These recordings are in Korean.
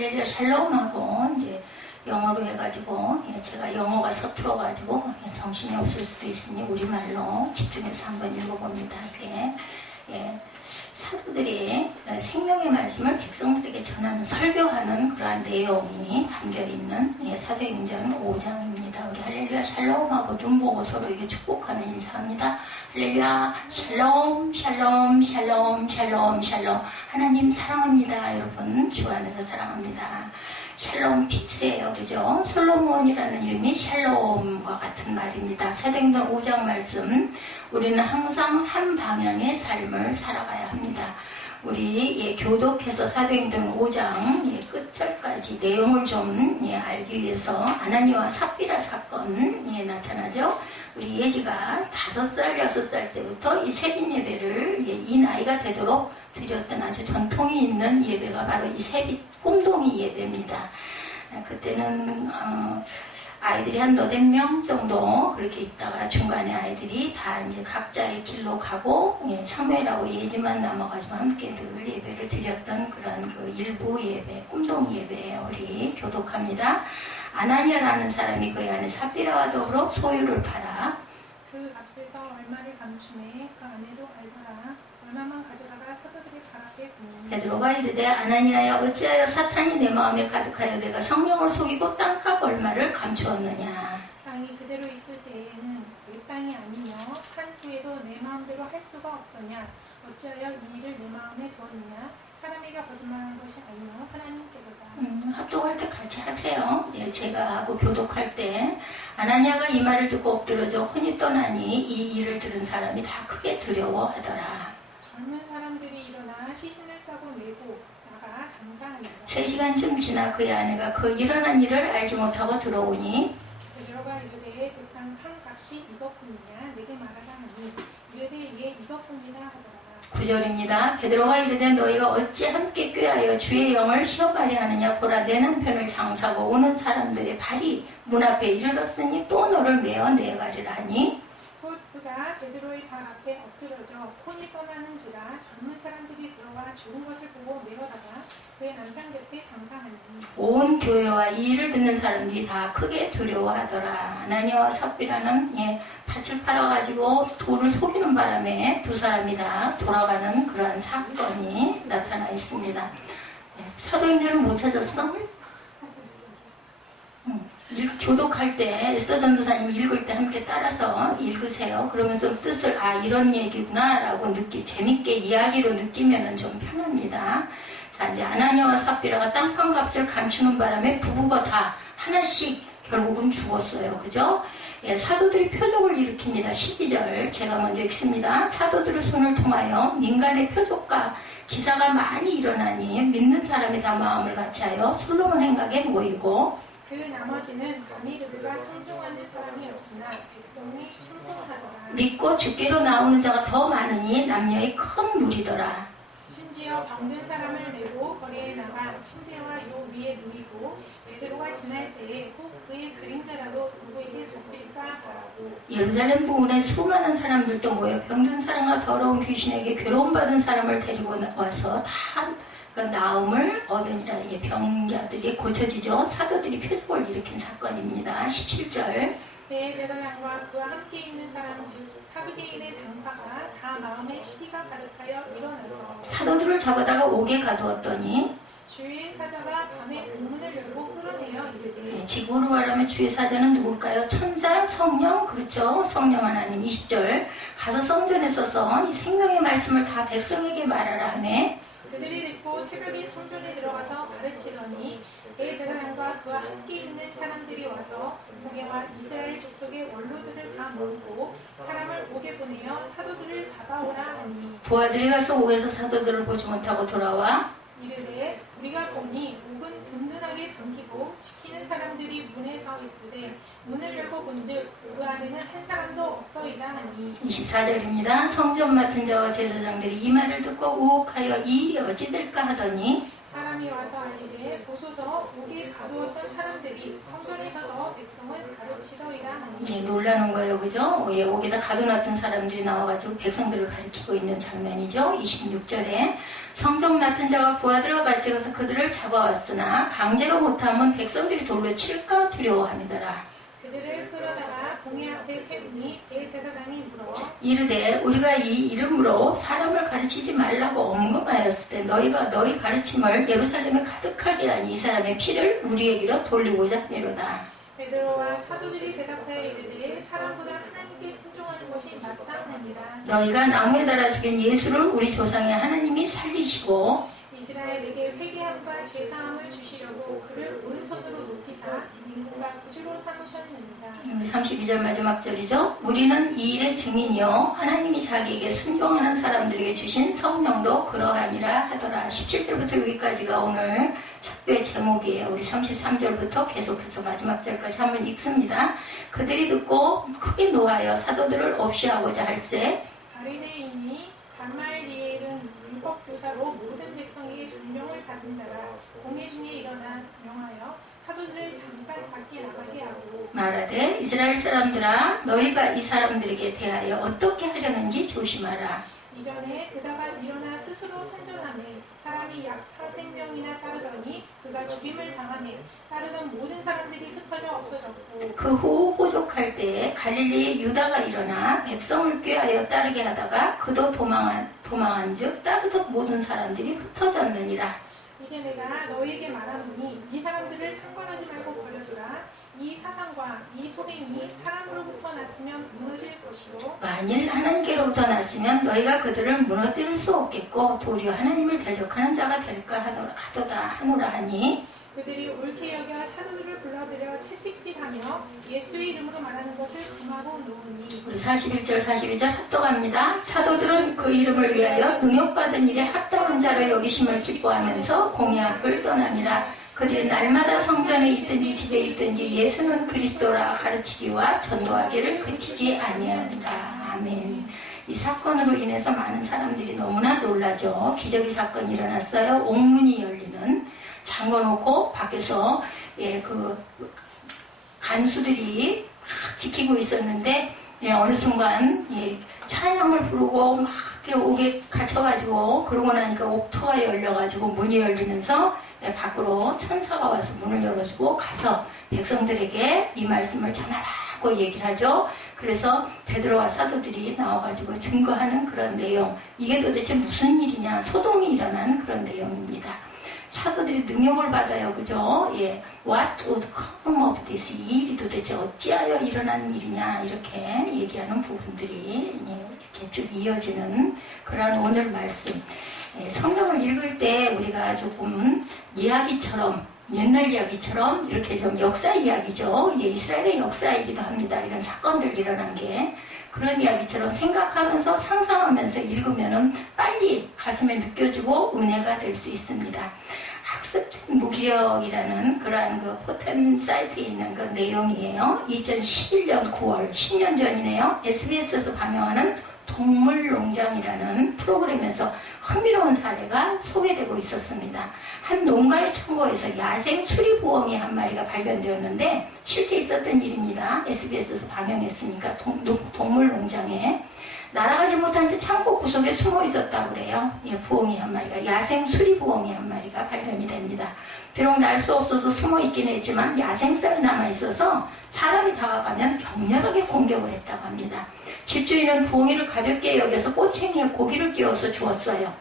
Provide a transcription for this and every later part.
할렐루야 샬롬하고 이제 영어로 해가지고 제가 영어가 서툴어가지고 정신이 없을 수도 있으니 우리말로 집중해서 한번 읽어봅니다. 이게 사도들이 생명의 말씀을 백성들에게 전하는 설교하는 그러한 내용이 담겨있는 사도행전 5장입니다. 우리 할렐루야 샬롬하고 눈 보고 서로 이게 축복하는 인사합니다. 할렐루야 샬롬 샬롬 샬롬 샬롬 샬롬. 하나님 사랑합니다. 여러분 주 안에서 사랑합니다. 샬롬 픽스예요. 그죠? 솔로몬이라는 이름이 샬롬과 같은 말입니다. 사도행전 5장 말씀, 우리는 항상 한 방향의 삶을 살아가야 합니다. 우리 교독해서 사도행전 5장 끝절까지 내용을 좀 알기 위해서 아나니와 삽비라 사건이 나타나죠. 우리 예지가 5살, 6살 때부터 이 세빈 예배를 이 나이가 되도록 드렸던 아주 전통이 있는 예배가 바로 이 세빈 꿈동이 예배입니다. 그때는 아이들이 한 8명 정도 그렇게 있다가 중간에 아이들이 다 이제 각자의 길로 가고 사무엘하고 예지만 남아가지고 함께 늘 예배를 드렸던 그런 그 일부 예배, 꿈동 예배에 우리 교독합니다. 아나니아라는 사람이 그의 아내 삽비라와 더불어 소유를 팔아 그 값에서 얼마를 감춤해 그 아내도 알더라. 얼마만 가져다가 사도들의 발 앞에 두니 베드로가 이르되 아나니아야 어찌하여 사탄이 내 마음에 가득하여 내가 성령을 속이고 땅값 얼마를 감추었느냐. 땅이 그대로 있을 때에는 내 땅이 아니며 한 후에도 내 마음대로 할 수가 없더냐. 어찌하여 이 일을 내 마음에 두었느냐. 사람에게 거짓말한 것이 아니요 하나님께로다. 합독할 때 같이 하세요. 제가 하고 교독할 때 아나니아가 이 말을 듣고 엎드러져 혼이 떠나니 이 일을 들은 사람이 다 크게 두려워하더라. 젊은 사람들이 일어나 시신을 싸고 메고 나가 장사하니라. 3시간쯤 지나 그의 아내가 그 일어난 일을 알지 못하고 들어오니 베드로가 이르되 그 땅 한 값이 이것뿐이냐 내게 말하라 하니 이르되 예 이것뿐이라 하더라. 9절입니다. 베드로가 이르되 너희가 어찌 함께 꾀하여 주의 영을 시험하려 하느냐. 보라 내 남편을 장사하고 오는 사람들의 발이 문 앞에 이르렀으니 또 너를 메어 내가리라 하니 곧 그가 베드로의 발 앞에 엎드러져 혼이 떠나는지라 젊은 사람들이 들어와 죽은 것을 보고 메어다가 그의 남편 곁에 장사하니 온 교회와 이 일을 듣는 사람들이 다 크게 두려워하더라. 아나니아와 삽비라는 밭을 팔아가지고 돈을 속이는 바람에 두 사람이 다 돌아가는 그러한 사건이 나타나 있습니다. 사도행전을 못 찾았어? 교독할 때 에스더 전도사님 읽을 때 함께 따라서 읽으세요. 그러면서 뜻을 이런 얘기구나 라고 재밌게 이야기로 느끼면 좀 편합니다. 자, 이제 아나니아와 삽비라가 땅판 값을 감추는 바람에 부부가 다 하나씩 결국은 죽었어요. 그죠? 사도들이 표적을 일으킵니다. 12절 제가 먼저 읽습니다. 사도들의 손을 통하여 민간의 표적과 기사가 많이 일어나니 믿는 사람이 다 마음을 같이하여 솔로몬 행각에 모이고 그 나머지는 감히 그들과 상종하는 사람이 없으나 백성이 충성하더라. 믿고 주께로 나오는 자가 더 많으니 남녀의 큰 무리더라. 심지어 병든 사람을 메고 거리에 나가 침대와 요 위에 누이고 베드로가 지날 때에 혹 그의 그림자라도 누구에게 덮일까 하라고. 예루살렘 부근에 수많은 사람들도 모여 병든 사람과 더러운 귀신에게 괴로움받은 사람을 데리고 와서 다 나음을 얻으니라. 병자들이 고쳐지죠. 사도들이 표적을 일으킨 사건입니다. 17절 대제사장과 그와 함께 있는 사람 즉 사두개인의 당파가 다 마음에 시기가 가득하여 일어나서 사도들을 잡아다가 옥에 가두었더니 주의 사자가 밤에 문을 열고 끌어내어 이르되 지금으로 말하면 주의 사자는 누굴까요? 천사, 성령, 그렇죠. 성령 하나님. 20절 가서 성전에 서서 이 생명의 말씀을 다 백성에게 말하라 하며 그들이 듣고 새벽에 성전에 들어가서 가르치더니 대제사장과 그와 함께 있는 사람들이 와서 공회와 이스라엘 족속의 원로들을 다 모으고 사람을 옥에 보내어 사도들을 잡아오라 하니 부하들이 가서 옥에서 사도들을 보지 못하고 돌아와 이르되 우리가 보니 옥은 든든하게 잠기고 지키는 사람들이 문에 서 있으되 문을 열고 본즉 그 안에는 한 사람도 없더이다 하니 24절입니다. 성전 맡은 자와 제사장들이 이 말을 듣고 우혹하여 이 일이 어찌 될까 하더니 사람이 와서 알리되 보소서 옥에 가두었던 사람들이 성전에 서서 백성을 가르치더이다 하니 놀라는 거예요. 그죠? 옥에다 가둬놨던 사람들이 나와가지고 백성들을 가르치고 있는 장면이죠. 26절에 성전 맡은 자가 부하들과 같이 가서 그들을 잡아왔으나 강제로 못하면 백성들이 돌로 칠까 두려워함이더라. 그들을 끌어다가 공회 앞에 세우니 대제사장이 물어 이르되 우리가 이 이름으로 사람을 가르치지 말라고 엄금하였을 때 너희가 너희 가르침을 예루살렘에 가득하게 하니 이 사람의 피를 우리에게로 돌리고자 하미로다. 베드로와 사도들이 대답하여 이르되 사람보다 하나님께 순종하는 것이 마땅하니라. 너희가 나무에 달아 죽인 예수를 우리 조상의 하나님이 살리시고 이스라엘에게 회개함과 죄사함을 주시려고 그를 오른손으로 높이사 민국과 구주로 삼으셨느니라. 32절 마지막 절이죠. 우리는 이 일의 증인이요 하나님이 자기에게 순종하는 사람들에게 주신 성령도 그러하니라 하더라. 17절부터 여기까지가 오늘 책도의 제목이에요. 우리 33절부터 계속해서 마지막 절까지 한번 읽습니다. 그들이 듣고 크게 노하여 사도들을 없이하고자 할세 바리새인이 가말리엘은 율법 교사로 모든 백성에게 존경을 받은 자라. 공회 중에 일어나 명하여 사도들을 잠깐 밖에 나가게 하고 말하되 이스라엘 사람들아 너희가 이 사람들에게 대하여 어떻게 하려는지 조심하라. 이전에 그다가 일어나 스스로 선전하며 사람이 약 400명이나 따르더니 그가 죽임을 당하며 따르던 모든 사람들이 흩어져 없어졌고 그 후 호족할 때에 갈릴리의 유다가 일어나 백성을 꾀하여 따르게 하다가 그도 도망한 즉 따르던 모든 사람들이 흩어졌느니라. 이제 내가 너희에게 말하노니 이 사람들을 상관하지 말고 버려두라. 이 사상과 이 소행이 사람으로부터 났으면 무너질 것이요 만일 하나님께로부터 났으면 너희가 그들을 무너뜨릴 수 없겠고 도리어 하나님을 대적하는 자가 될까 하노라 하니 그들이 옳게 여겨 사도들을 불러들여 채찍질하며 예수의 이름으로 말하는 것을 금하고 놓으니 우리 41절 42절 합독합니다. 사도들은 그 이름을 위하여 능욕받은 일에 합당한 자로 여기심을 기뻐하면서 공회 앞을 떠나니라. 그들이 날마다 성전에 있든지 집에 있든지 예수는 그리스도라 가르치기와 전도하기를 그치지 아니하니라. 아멘. 이 사건으로 인해서 많은 사람들이 너무나 놀라죠. 기적의 사건이 일어났어요. 옥문이 열리는 잠궈놓고 밖에서 그 간수들이 지키고 있었는데 어느 순간 찬양을 부르고 막 옥에 갇혀가지고 그러고 나니까 옥토가 열려가지고 문이 열리면서 밖으로 천사가 와서 문을 열어주고 가서 백성들에게 이 말씀을 전하라고 얘기를 하죠. 그래서 베드로와 사도들이 나와가지고 증거하는 그런 내용. 이게 도대체 무슨 일이냐? 소동이 일어난 그런 내용입니다. 사도들이 능력을 받아요. 그죠? What would come of this? 이 일이 도대체 어찌하여 일어난 일이냐? 이렇게 얘기하는 부분들이 이렇게 쭉 이어지는 그런 오늘 말씀. 성경을 읽을 때 우리가 조금 이야기처럼 옛날 이야기처럼 이렇게 좀 역사 이야기죠. 이스라엘의 역사이기도 합니다. 이런 사건들 일어난 게 그런 이야기처럼 생각하면서 상상하면서 읽으면은 빨리 가슴에 느껴지고 은혜가 될 수 있습니다. 학습된 무기력이라는 그러한 그 포텐 사이트에 있는 그 내용이에요. 2011년 9월 10년 전이네요. SBS에서 방영하는 동물농장이라는 프로그램에서 흥미로운 사례가 소개되고 있었습니다. 한 농가의 창고에서 야생 수리부엉이 한 마리가 발견되었는데 실제 있었던 일입니다. SBS에서 방영했으니까 동물농장에 날아가지 못한 채 창고 구석에 숨어 있었다고 그래요. 부엉이 한 마리가, 야생 수리부엉이 한 마리가 발견이 됩니다. 비록 날 수 없어서 숨어 있긴 했지만 야생성이 남아있어서 사람이 다가가면 격렬하게 공격을 했다고 합니다. 집주인은 부엉이를 가볍게 여겨서 꼬챙이에 고기를 끼워서 주었어요.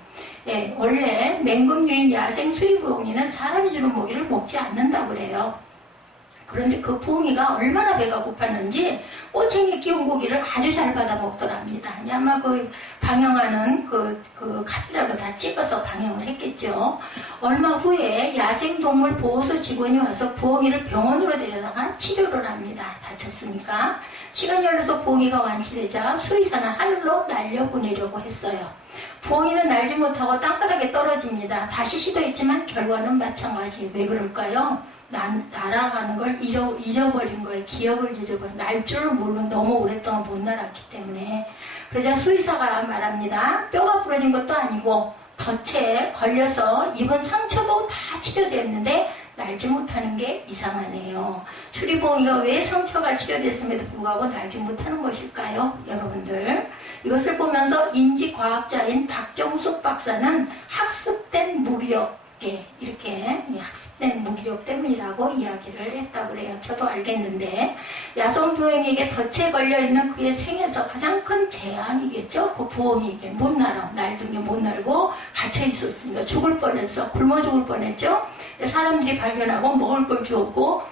원래 맹금류인 야생 수리부엉이는 사람이 주는 먹이를 먹지 않는다고 그래요. 그런데 그 부엉이가 얼마나 배가 고팠는지 꼬챙이에 끼운 고기를 아주 잘 받아 먹더랍니다. 아마 그 방영하는 그 카메라로 다 찍어서 방영을 했겠죠. 얼마 후에 야생동물 보호소 직원이 와서 부엉이를 병원으로 데려다가 치료를 합니다. 다쳤으니까. 시간이 흘러서 부엉이가 완치되자 수의사는 하늘로 날려보내려고 했어요. 부엉이는 날지 못하고 땅바닥에 떨어집니다. 다시 시도했지만 결과는 마찬가지. 왜 그럴까요? 날아가는 걸 잊어버린 거예요. 기억을 잊어버린. 날 줄을 모르는 너무 오랫동안 못 날았기 때문에. 그러자 수의사가 말합니다. 뼈가 부러진 것도 아니고 덫에 걸려서 입은 상처도 다 치료됐는데 날지 못하는 게 이상하네요. 수리부엉이가 왜 상처가 치료됐음에도 불구하고 날지 못하는 것일까요? 여러분들. 이것을 보면서 인지과학자인 박경숙 박사는 학습된 무기력에 이렇게 학습된 무기력 때문이라고 이야기를 했다고 그래요. 저도 알겠는데 야성부행에게 덫에 걸려있는 그의 생에서 가장 큰 재앙이겠죠. 그 부엉이 못 날아. 날든 게 못 날고 갇혀 있었으니까 죽을 뻔했어. 굶어 죽을 뻔했죠. 사람들이 발견하고 먹을 걸 주었고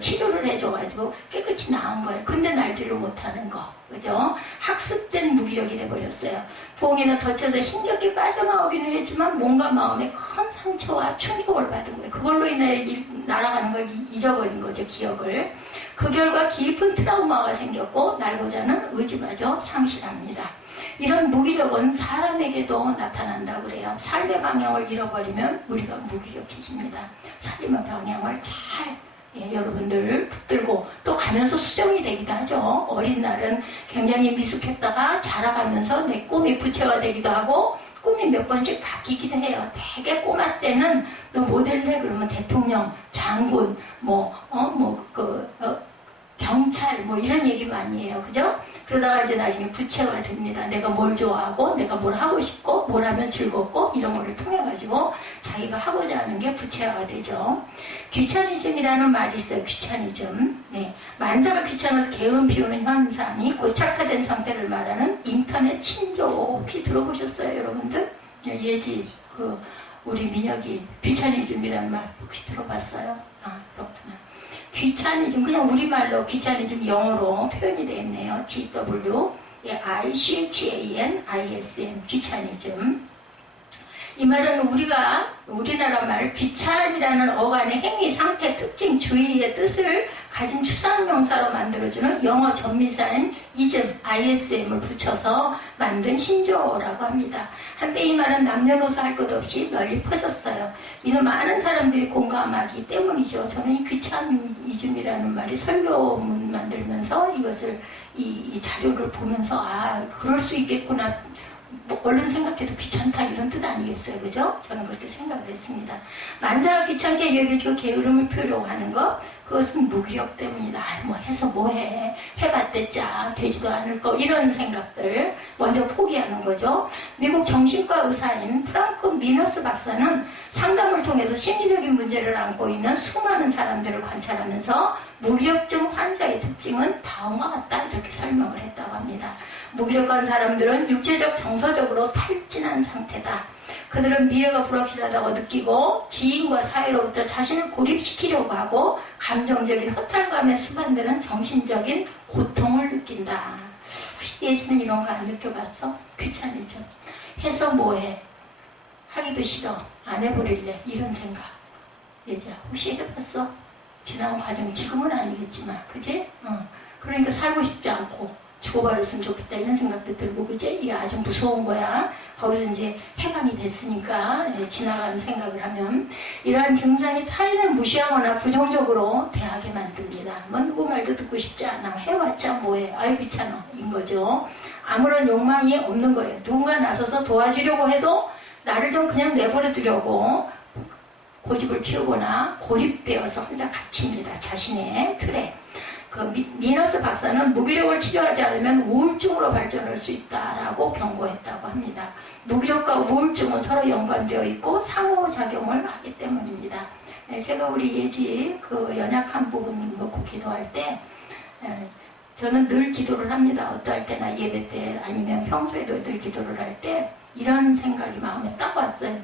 치료를 해줘가지고 깨끗이 나은 거예요. 근데 날지를 못하는 거. 그죠? 학습된 무기력이 돼버렸어요. 부엉이는 덫에서 힘겹게 빠져나오기는 했지만 뭔가 마음에 큰 상처와 충격을 받은 거예요. 그걸로 인해 날아가는 걸 잊어버린 거죠. 기억을. 그 결과 깊은 트라우마가 생겼고 날고자 하는 의지마저 상실합니다. 이런 무기력은 사람에게도 나타난다고 그래요. 삶의 방향을 잃어버리면 우리가 무기력해집니다. 삶의 방향을 잘 여러분들 붙들고 또 가면서 수정이 되기도 하죠. 어린 날은 굉장히 미숙했다가 자라가면서 내 꿈이 부채화되기도 하고 꿈이 몇 번씩 바뀌기도 해요. 되게 꼬마 때는 너 모델해 그러면 대통령, 장군, 경찰 이런 얘기 많이 해요. 그죠? 그러다가 이제 나중에 부채가 됩니다. 내가 뭘 좋아하고 내가 뭘 하고 싶고 뭘 하면 즐겁고 이런 거를 통해 가지고 자기가 하고자 하는 게 부채화가 되죠. 귀차니즘이라는 말이 있어요. 귀차니즘. 네. 만사가 귀찮아서 게으름 피우는 현상이 고착화된 상태를 말하는 인터넷 신조 혹시 들어보셨어요, 여러분들? 예지 우리 민혁이 귀차니즘이라는 말 혹시 들어봤어요? 아, 그렇구나. 귀차니즘, 그냥 우리말로 귀차니즘 영어로 표현이 되어 있네요. GWICHANISM, 귀차니즘. 이 말은 우리나라 말 귀찬이라는 어간의 행위, 상태, 특징, 주의의 뜻을 가진 추상명사로 만들어주는 영어 전미사인 ISM을 붙여서 만든 신조어라고 합니다. 한때 이 말은 남녀노소 할 것 없이 널리 퍼졌어요. 이런 많은 사람들이 공감하기 때문이죠. 저는 이 귀차니즘이라는 말이 설교문 만들면서 이것을 이 자료를 보면서 그럴 수 있겠구나. 얼른 생각해도 귀찮다 이런 뜻 아니겠어요, 그죠? 저는 그렇게 생각을 했습니다. 만사가 귀찮게 여겨지고 게으름을 피우려고 하는 것, 그것은 무기력 때문이다. 해서 뭐해? 해봤댔자 되지도 않을 거 이런 생각들 먼저 포기하는 거죠. 미국 정신과 의사인 프랑크 미너스 박사는 상담을 통해서 심리적인 문제를 안고 있는 수많은 사람들을 관찰하면서 무기력증 환자의 특징은 다음과 같다 이렇게 설명을 했다고 합니다. 무기력한 사람들은 육체적 정서적으로 탈진한 상태다. 그들은 미래가 불확실하다고 느끼고 지인과 사회로부터 자신을 고립시키려고 하고 감정적인 허탈감에 수반되는 정신적인 고통을 느낀다. 혹시 예전에 이런 거 안 느껴봤어? 귀차니즘. 해서 뭐해? 하기도 싫어. 안 해버릴래. 이런 생각. 예전 혹시 해봤어? 지난 과정 지금은 아니겠지만 그지? 그러니까 살고 싶지 않고 죽어버렸으면 좋겠다 이런 생각도 들고 그지? 이게 아주 무서운 거야. 거기서 이제 해방이 됐으니까 지나가는 생각을 하면 이러한 증상이 타인을 무시하거나 부정적으로 대하게 만듭니다. 누구 말도 듣고 싶지 않아. 해왔자 뭐해. 아유 귀찮아. 인 거죠. 아무런 욕망이 없는 거예요. 누군가 나서서 도와주려고 해도 나를 좀 그냥 내버려 두려고 고집을 피우거나 고립되어서 혼자 갇힙니다. 자신의 틀에. 미너스 박사는 무기력을 치료하지 않으면 우울증으로 발전할 수 있다라고 경고했다고 합니다. 무기력과 우울증은 서로 연관되어 있고 상호작용을 하기 때문입니다. 제가 우리 예지 연약한 부분 놓고 기도할 때 저는 늘 기도를 합니다. 어떠할 때나 예배 때 아니면 평소에도 늘 기도를 할 때 이런 생각이 마음에 딱 왔어요.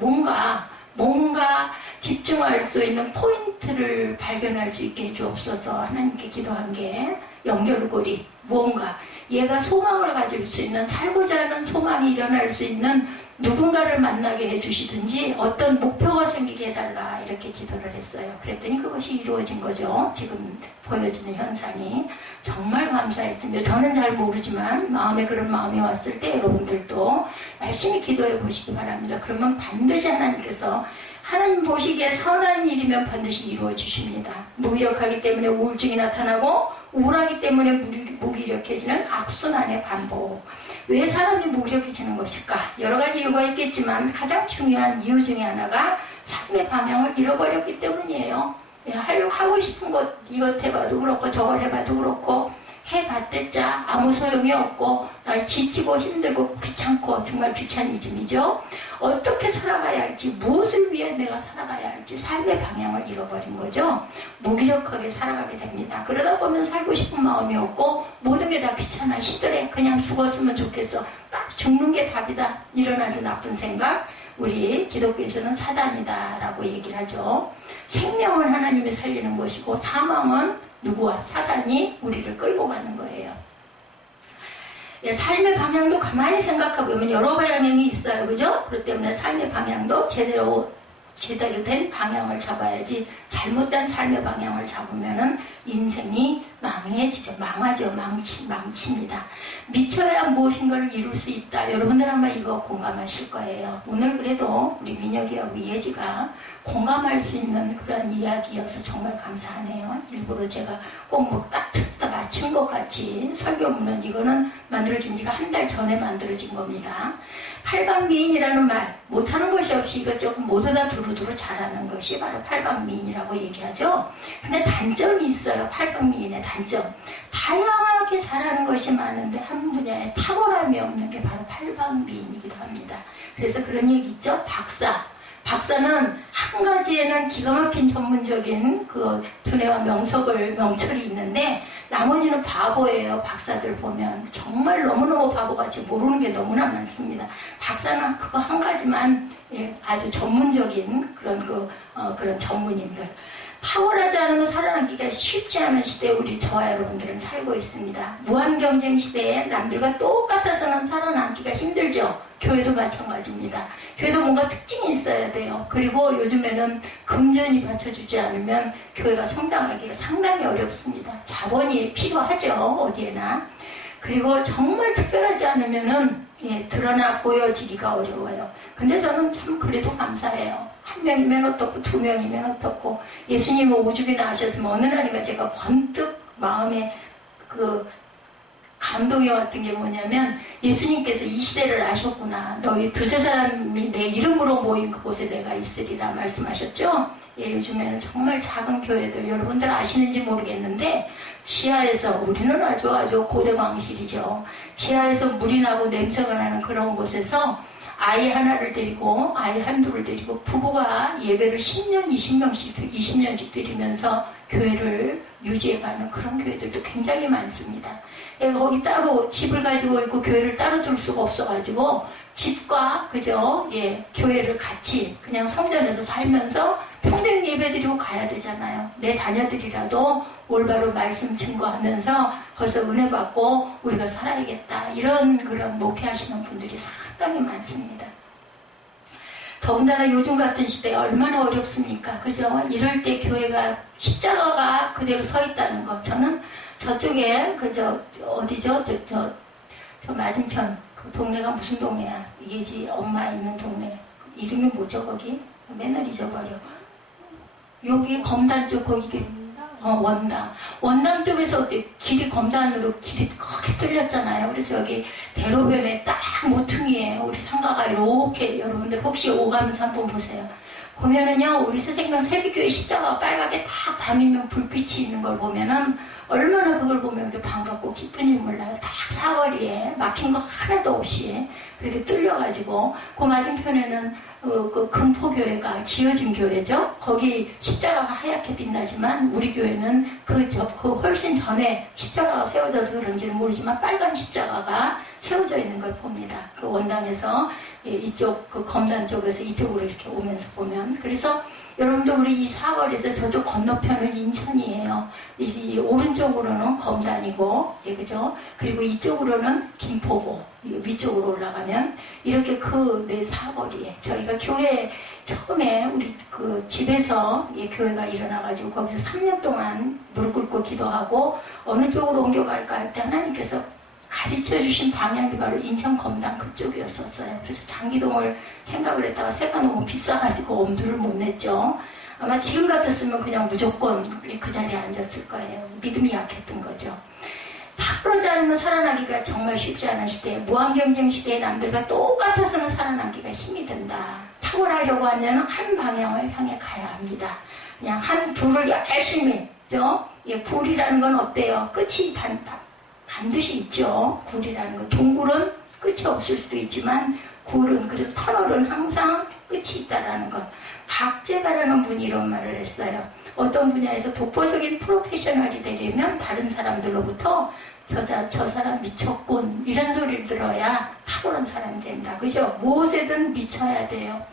뭔가 집중할 수 있는 포인트를 발견할 수 있게 해주옵소서. 하나님께 기도한 게 연결고리 뭔가 얘가 소망을 가질 수 있는 살고자 하는 소망이 일어날 수 있는 누군가를 만나게 해주시든지 어떤 목표가 생기게 해달라 이렇게 기도를 했어요. 그랬더니 그것이 이루어진 거죠. 지금 보여지는 현상이 정말 감사했습니다. 저는 잘 모르지만 마음에 그런 마음이 왔을 때 여러분들도 열심히 기도해 보시기 바랍니다. 그러면 반드시 하나님께서 하나님 보시기에 선한 일이면 반드시 이루어 주십니다. 무기력하기 때문에 우울증이 나타나고 우울하기 때문에 무기력해지는 악순환의 반복. 왜 사람이 무기력해지는 것일까? 여러 가지 이유가 있겠지만 가장 중요한 이유 중에 하나가 삶의 방향을 잃어버렸기 때문이에요. 하고 싶은 것 이것 해봐도 그렇고 저걸 해봐도 그렇고 해봤댔자 아무 소용이 없고 지치고 힘들고 귀찮고 정말 귀차니즘이죠. 어떻게 살아가야 할지, 무엇을 위해 내가 살아가야 할지 삶의 방향을 잃어버린 거죠. 무기력하게 살아가게 됩니다. 그러다 보면 살고 싶은 마음이 없고 모든 게 다 귀찮아, 시들해, 그냥 죽었으면 좋겠어, 딱 죽는 게 답이다, 이런 아주 나쁜 생각, 우리 기독교에서는 사단이다 라고 얘기를 하죠. 생명은 하나님이 살리는 것이고 사망은 누구와? 사단이 우리를 끌고 가는 거예요. 삶의 방향도 가만히 생각해보면 여러 방향이 있어요. 그죠? 그렇기 때문에 삶의 방향도 제대로 된 방향을 잡아야지, 잘못된 삶의 방향을 잡으면은 인생이 망하죠. 망칩니다. 미쳐야 무엇인가를 이룰 수 있다. 여러분들 아마 이거 공감하실 거예요. 오늘 그래도 우리 민혁이하고 예지가 공감할 수 있는 그런 이야기여서 정말 감사하네요. 일부러 제가 꼭 뭐 딱 듣다 맞춘 것 같이 설교문은 이거는 만들어진 지가 한 달 전에 만들어진 겁니다. 팔방미인이라는 말, 못하는 것이 없이 이것저것 모두 다 두루두루 잘하는 것이 바로 팔방미인이라고 얘기하죠. 근데 단점이 있어요. 팔방미인의 단점. 다양하게 잘하는 것이 많은데 한 분야에 탁월함이 없는 게 바로 팔방미인이기도 합니다. 그래서 그런 얘기 있죠. 박사는 한 가지에는 기가 막힌 전문적인 그 두뇌와 명철이 있는데 나머지는 바보예요. 박사들 보면 정말 너무너무 바보같이 모르는 게 너무나 많습니다. 박사는 그거 한 가지만 아주 전문적인 그런 전문인들. 탁월하지 않으면 살아남기가 쉽지 않은 시대에 우리 저와 여러분들은 살고 있습니다. 무한경쟁 시대에 남들과 똑같아서는 살아남기가 힘들죠. 교회도 마찬가지입니다. 교회도 뭔가 특징이 있어야 돼요. 그리고 요즘에는 금전이 받쳐주지 않으면 교회가 성장하기가 상당히 어렵습니다. 자본이 필요하죠. 어디에나. 그리고 정말 특별하지 않으면은 드러나 보여지기가 어려워요. 근데 저는 참 그래도 감사해요. 한 명이면 어떻고 두 명이면 어떻고, 예수님은 오죽이나 하셨으면 어느 날인가 제가 번뜩 마음에 감동이 왔던 게 뭐냐면, 예수님께서 이 시대를 아셨구나. 너희 두세 사람이 내 이름으로 모인 그곳에 내가 있으리라 말씀하셨죠. 요즘에는 정말 작은 교회들, 여러분들 아시는지 모르겠는데 지하에서, 우리는 아주 고대광실이죠. 지하에서 물이 나고 냄새가 나는 그런 곳에서 아이 하나를 데리고, 아이 한둘을 데리고 부부가 예배를 10년, 20년씩 드리면서 교회를 유지해가는 그런 교회들도 굉장히 많습니다. 거기 따로 집을 가지고 있고 교회를 따로 둘 수가 없어가지고 집과 교회를 같이 그냥 성전에서 살면서 평생 예배드리고 가야 되잖아요. 내 자녀들이라도 올바로 말씀 증거하면서 거기서 은혜 받고 우리가 살아야겠다, 이런 그런 목회하시는 분들이 상당히 많습니다. 더군다나 요즘 같은 시대에 얼마나 어렵습니까? 그죠? 이럴 때 교회가 십자가가 그대로 서 있다는 것. 저는 저쪽에 어디죠? 저 맞은편 그 동네가 무슨 동네야? 예지 엄마 있는 동네. 이름이 뭐죠 거기? 맨날 잊어버려. 여기 검단 쪽 거기 원당 쪽에서 길이 검단으로 길이 크게 뚫렸잖아요. 그래서 여기 대로변에 딱 모퉁이에 우리 상가가 이렇게, 여러분들 혹시 오가면서 한번 보세요. 보면은요, 우리 새생명 세비교회 십자가가 빨갛게 딱 밤이면 불빛이 있는 걸 보면은 얼마나 그걸 보면 이렇게 반갑고 기쁜지 몰라요. 딱 사거리에 막힌 거 하나도 없이 그렇게 뚫려가지고, 그 맞은편에는 그 금포교회가 지어진 교회죠. 거기 십자가가 하얗게 빛나지만 우리 교회는 그 훨씬 전에 십자가가 세워져서 그런지는 모르지만 빨간 십자가가 세워져 있는 걸 봅니다. 그 원당에서 이쪽 그 검단 쪽에서 이쪽으로 이렇게 오면서 보면. 그래서 여러분들 우리 이 사거리에서 저쪽 건너편은 인천이에요. 이 오른쪽으로는 검단이고, 그죠? 그리고 이쪽으로는 김포고, 위쪽으로 올라가면 이렇게 그 내 사거리에 저희가 교회 처음에 우리 그 집에서 교회가 일어나가지고 거기서 3년 동안 무릎 꿇고 기도하고 어느 쪽으로 옮겨갈까 할 때 하나님께서 가르쳐 주신 방향이 바로 인천 검단 그쪽이었었어요. 그래서 장기동을 생각을 했다가 새가 너무 비싸가지고 엄두를 못 냈죠. 아마 지금 같았으면 그냥 무조건 그 자리에 앉았을 거예요. 믿음이 약했던 거죠. 탁월하지 않으면 살아나기가 정말 쉽지 않은 시대에, 무한경쟁 시대에 남들과 똑같아서는 살아나기가 힘이 든다. 탁월하려고 하면 한 방향을 향해 가야 합니다. 그냥 한 불을 열심히, 불이라는 건 어때요? 끝이 반드시 있죠. 굴이라는 거. 동굴은 끝이 없을 수도 있지만 굴은, 그래서 터널은 항상 끝이 있다라는 것. 박재가라는 분이 이런 말을 했어요. 어떤 분야에서 독보적인 프로페셔널이 되려면 다른 사람들로부터 저 사람 미쳤군 이런 소리를 들어야 탁월한 사람이 된다. 그죠? 무엇에든 미쳐야 돼요.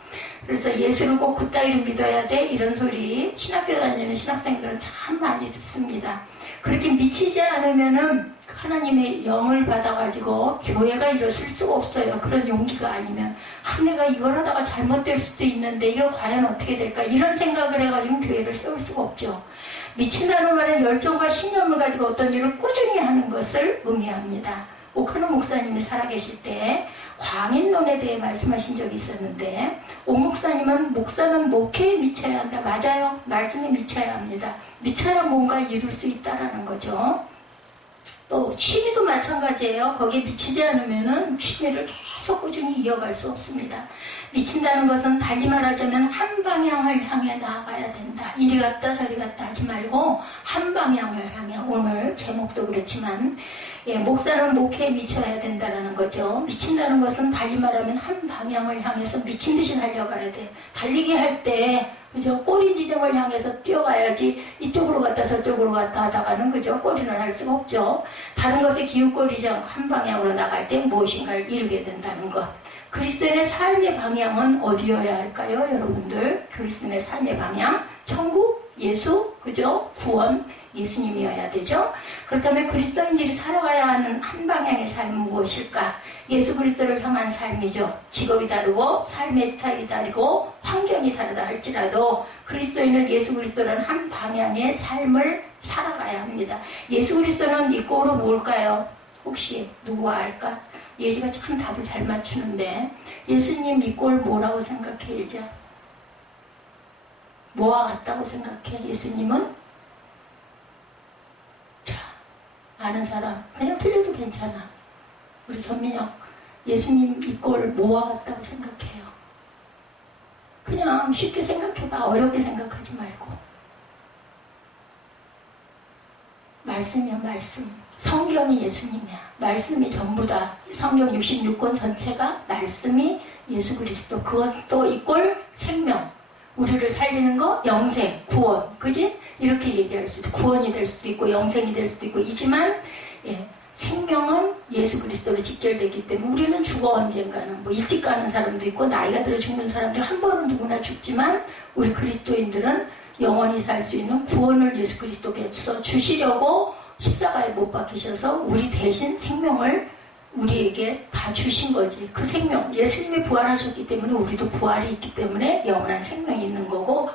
그래서 예수를 꼭 그따위로 믿어야 돼 이런 소리 신학교 다니는 신학생들은 참 많이 듣습니다. 그렇게 미치지 않으면은 하나님의 영을 받아가지고 교회가 일어설 수가 없어요. 그런 용기가 아니면 내가 이걸 하다가 잘못될 수도 있는데 이거 과연 어떻게 될까 이런 생각을 해가지고 교회를 세울 수가 없죠. 미친다는 말은 열정과 신념을 가지고 어떤 일을 꾸준히 하는 것을 의미합니다. 오카노 목사님이 살아계실 때 광인론에 대해 말씀하신 적이 있었는데 오 목사님은 목사는 목회에 미쳐야 한다. 맞아요. 말씀에 미쳐야 합니다. 미쳐야 뭔가 이룰 수 있다라는 거죠. 또 취미도 마찬가지예요. 거기에 미치지 않으면은 취미를 계속 꾸준히 이어갈 수 없습니다. 미친다는 것은 달리 말하자면 한 방향을 향해 나아가야 된다. 이리 갔다 저리 갔다 하지 말고 한 방향을 향해. 오늘 제목도 그렇지만 목사는 목회에 미쳐야 된다는 거죠. 미친다는 것은 달리 말하면 한 방향을 향해서 미친 듯이 달려가야 돼. 달리기 할 때 그죠? 꼬리 지점을 향해서 뛰어가야지 이쪽으로 갔다 저쪽으로 갔다 하다가는 그죠? 꼬리는 할 수가 없죠. 다른 것에 기웃거리지 않고 한 방향으로 나갈 때 무엇인가를 이루게 된다는 것. 그리스도인의 삶의 방향은 어디여야 할까요? 여러분들 그리스도인의 삶의 방향 천국, 예수, 그죠? 구원, 예수님이어야 되죠. 그렇다면 그리스도인들이 살아가야 하는 한 방향의 삶은 무엇일까? 예수 그리스도를 향한 삶이죠. 직업이 다르고 삶의 스타일이 다르고 환경이 다르다 할지라도 그리스도인은 예수 그리스도라는 한 방향의 삶을 살아가야 합니다. 예수 그리스도는 이 꼴은 뭘까요? 혹시 누구와 알까? 예지가 참 답을 잘 맞추는데 예수님 이 꼴 뭐라고 생각해 예지야? 뭐와 같다고 생각해? 예수님은? 자, 아는 사람 그냥 틀려도 괜찮아. 우리 전민영 예수님 이 꼴 뭐와 같다고 생각해요? 그냥 쉽게 생각해봐. 어렵게 생각하지 말고. 말씀이야 말씀. 성경이 예수님이야. 말씀이 전부다. 성경 66권 전체가 말씀이 예수 그리스도. 그것도 이 꼴 생명. 우리를 살리는 거 영생, 구원. 그지? 이렇게 얘기할 수 있고 구원이 될 수도 있고 영생이 될 수도 있고 이지만 생명은 예수 그리스도로 직결되기 때문에 우리는 죽어 언젠가는 뭐 일찍 가는 사람도 있고 나이가 들어 죽는 사람도 한 번은 누구나 죽지만 우리 그리스도인들은 영원히 살 수 있는 구원을 예수 그리스도께서 주시려고 십자가에 못 박히셔서 우리 대신 생명을 우리에게 다 주신 거지. 그 생명 예수님이 부활하셨기 때문에 우리도 부활이 있기 때문에 영원한 생명이 있는 거고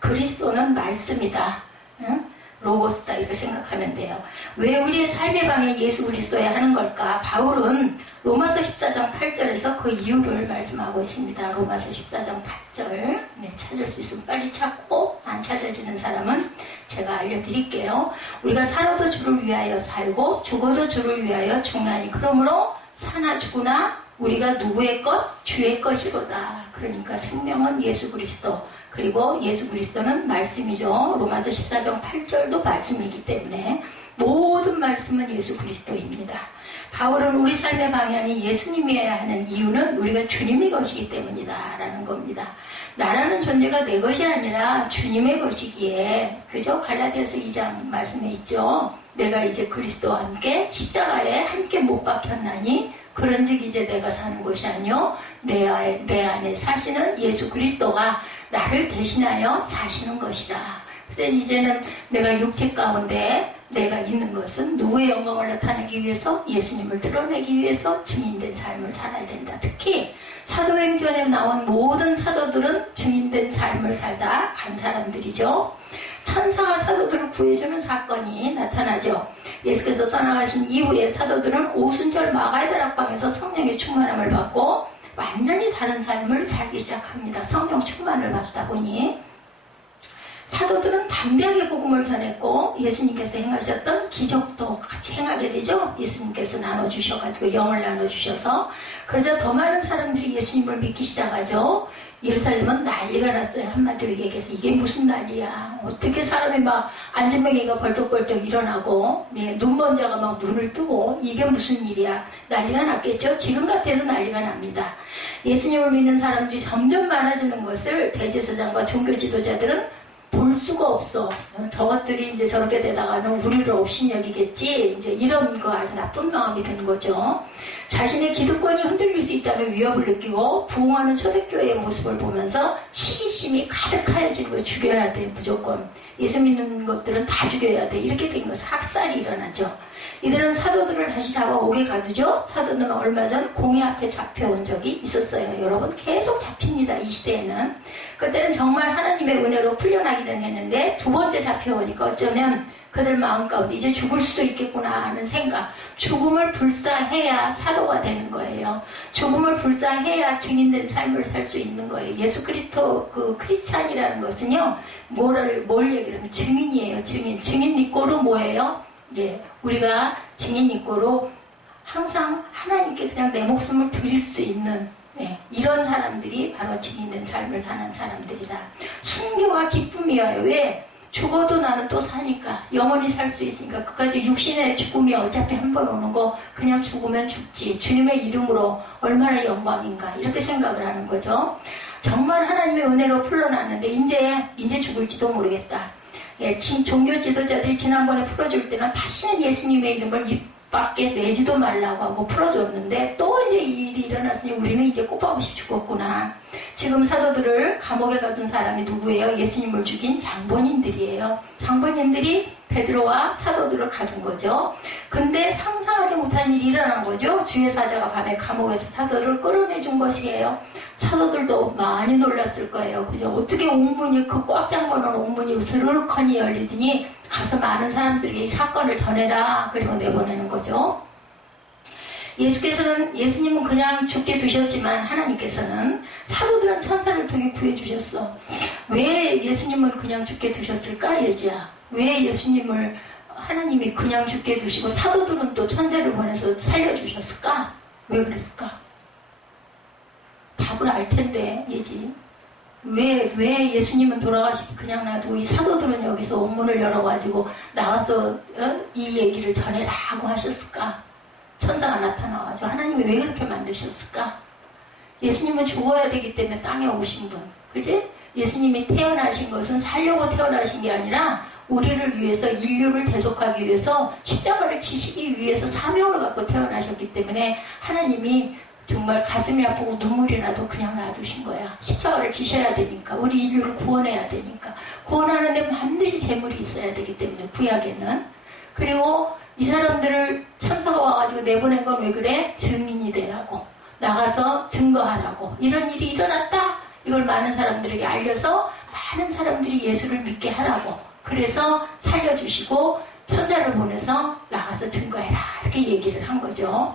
그리스도는 말씀이다. 응? 로고스다 이렇게 생각하면 돼요. 왜 우리의 삶의 방에 예수 그리스도야 하는 걸까? 바울은 로마서 14장 8절에서 그 이유를 말씀하고 있습니다. 로마서 14장 8절 찾을 수 있으면 빨리 찾고 안 찾아지는 사람은 제가 알려드릴게요. 우리가 살아도 주를 위하여 살고 죽어도 주를 위하여 죽나니 그러므로 사나 죽으나 우리가 누구의 것? 주의 것이로다. 그러니까 생명은 예수 그리스도 그리고 예수 그리스도는 말씀이죠. 로마서 14장 8절도 말씀이기 때문에 모든 말씀은 예수 그리스도입니다. 바울은 우리 삶의 방향이 예수님이어야 하는 이유는 우리가 주님의 것이기 때문이다 라는 겁니다. 나라는 존재가 내 것이 아니라 주님의 것이기에 그죠? 갈라디아서 2장 말씀에 있죠. 내가 이제 그리스도와 함께 십자가에 함께 못 박혔나니 그런즉 이제 내가 사는 것이 아니요 내 안에 사시는 예수 그리스도가 나를 대신하여 사시는 것이다. 그래서 이제는 내가 육체 가운데 내가 있는 것은 누구의 영광을 나타내기 위해서 예수님을 드러내기 위해서 증인된 삶을 살아야 된다. 특히 사도행전에 나온 모든 사도들은 증인된 삶을 살다 간 사람들이죠. 천사가 사도들을 구해주는 사건이 나타나죠. 예수께서 떠나가신 이후에 사도들은 오순절 마가의 다락방에서 성령의 충만함을 받고 완전히 다른 삶을 살기 시작합니다. 성령 충만을 받다 보니 사도들은 담대하게 복음을 전했고 예수님께서 행하셨던 기적도 같이 행하게 되죠. 예수님께서 나눠주셔가지고 영을 나눠주셔서 그러자 더 많은 사람들이 예수님을 믿기 시작하죠. 예루살렘은 난리가 났어요. 한마디로 얘기해서 이게 무슨 난리야. 어떻게 사람이 막 안진뱅이가 벌떡벌떡 일어나고 눈먼 자가 막 눈을 뜨고 이게 무슨 일이야. 난리가 났겠죠. 지금 같아도 난리가 납니다. 예수님을 믿는 사람들이 점점 많아지는 것을 대제사장과 종교 지도자들은 볼 수가 없어. 저것들이 이제 저렇게 되다가는 우리를 업신여기겠지. 이제 이런 거 아주 나쁜 마음이 드는 거죠. 자신의 기득권이 흔들릴 수 있다는 위협을 느끼고 부흥하는 초대교회의 모습을 보면서 시기심이 가득하여지는 거 죽여야 돼. 무조건. 예수 믿는 것들은 다 죽여야 돼. 이렇게 된 것은 학살이 일어나죠. 이들은 사도들을 다시 잡아오게 가두죠. 사도들은 얼마 전 공회 앞에 잡혀온 적이 있었어요. 여러분 계속 잡힙니다. 이 시대에는. 그때는 정말 하나님의 은혜로 풀려나기는 했는데 두 번째 잡혀오니까 어쩌면 그들 마음 가운데 이제 죽을 수도 있겠구나 하는 생각. 죽음을 불사해야 사도가 되는 거예요. 죽음을 불사해야 증인된 삶을 살 수 있는 거예요. 예수 그리스도 그 크리스찬이라는 것은요. 뭘 얘기하면 증인이에요. 증인. 증인 이꼬로 뭐예요? 예, 우리가 증인 이꼬로 항상 하나님께 그냥 내 목숨을 드릴 수 있는 이런 사람들이 바로 증인된 삶을 사는 사람들이다. 순교가 기쁨이에요. 왜? 죽어도 나는 또 사니까 영원히 살 수 있으니까 그까지 육신의 죽음이 어차피 한 번 오는 거 그냥 죽으면 죽지. 주님의 이름으로 얼마나 영광인가 이렇게 생각을 하는 거죠. 정말 하나님의 은혜로 풀려났는데 이제 죽을지도 모르겠다. 예, 종교 지도자들이 지난번에 풀어줄 때는 다시는 예수님의 이름을 입 밖에 내지도 말라고 하고 풀어줬는데 또 이제 이 일이 일어났으니 우리는 이제 꼬박없이 죽었구나. 지금 사도들을 감옥에 가둔 사람이 누구예요? 예수님을 죽인 장본인들이에요. 장본인들이 베드로와 사도들을 가둔 거죠. 근데 상상하지 못한 일이 일어난 거죠. 주의 사자가 밤에 감옥에서 사도를 끌어내준 것이에요. 사도들도 많이 놀랐을 거예요. 그죠? 어떻게 옥문이 그 꽉 잠궈놓은 옥문이 스르륵하니 열리더니 가서 많은 사람들에게 이 사건을 전해라. 그리고 내보내는 거죠. 예수님은 그냥 죽게 두셨지만 하나님께서는 사도들은 천사를 통해 구해주셨어. 왜 예수님을 그냥 죽게 두셨을까? 여지야. 왜 예수님을 하나님이 그냥 죽게 두시고 사도들은 또 천사를 보내서 살려주셨을까? 왜 그랬을까? 답을 알 텐데, 예지. 왜 예수님은 돌아가시기 그냥 놔두고 이 사도들은 여기서 옥문을 열어가지고 나와서 이 얘기를 전해라 하고 하셨을까? 천사가 나타나가지고 하나님이 왜 그렇게 만드셨을까? 예수님은 죽어야 되기 때문에 땅에 오신 분. 그지? 예수님이 태어나신 것은 살려고 태어나신 게 아니라 우리를 위해서 인류를 대속하기 위해서 십자가를 지시기 위해서 사명을 갖고 태어나셨기 때문에 하나님이 정말 가슴이 아프고 눈물이 나도 그냥 놔두신 거야. 십자가를 지셔야 되니까. 우리 인류를 구원해야 되니까. 구원하는데 반드시 재물이 있어야 되기 때문에 구약에는. 그리고 이 사람들을 천사가 와가지고 내보낸 건 왜 그래? 증인이 되라고. 나가서 증거하라고. 이런 일이 일어났다. 이걸 많은 사람들에게 알려서 많은 사람들이 예수를 믿게 하라고. 그래서 살려주시고 천사를 보내서 나가서 증거해라. 이렇게 얘기를 한 거죠.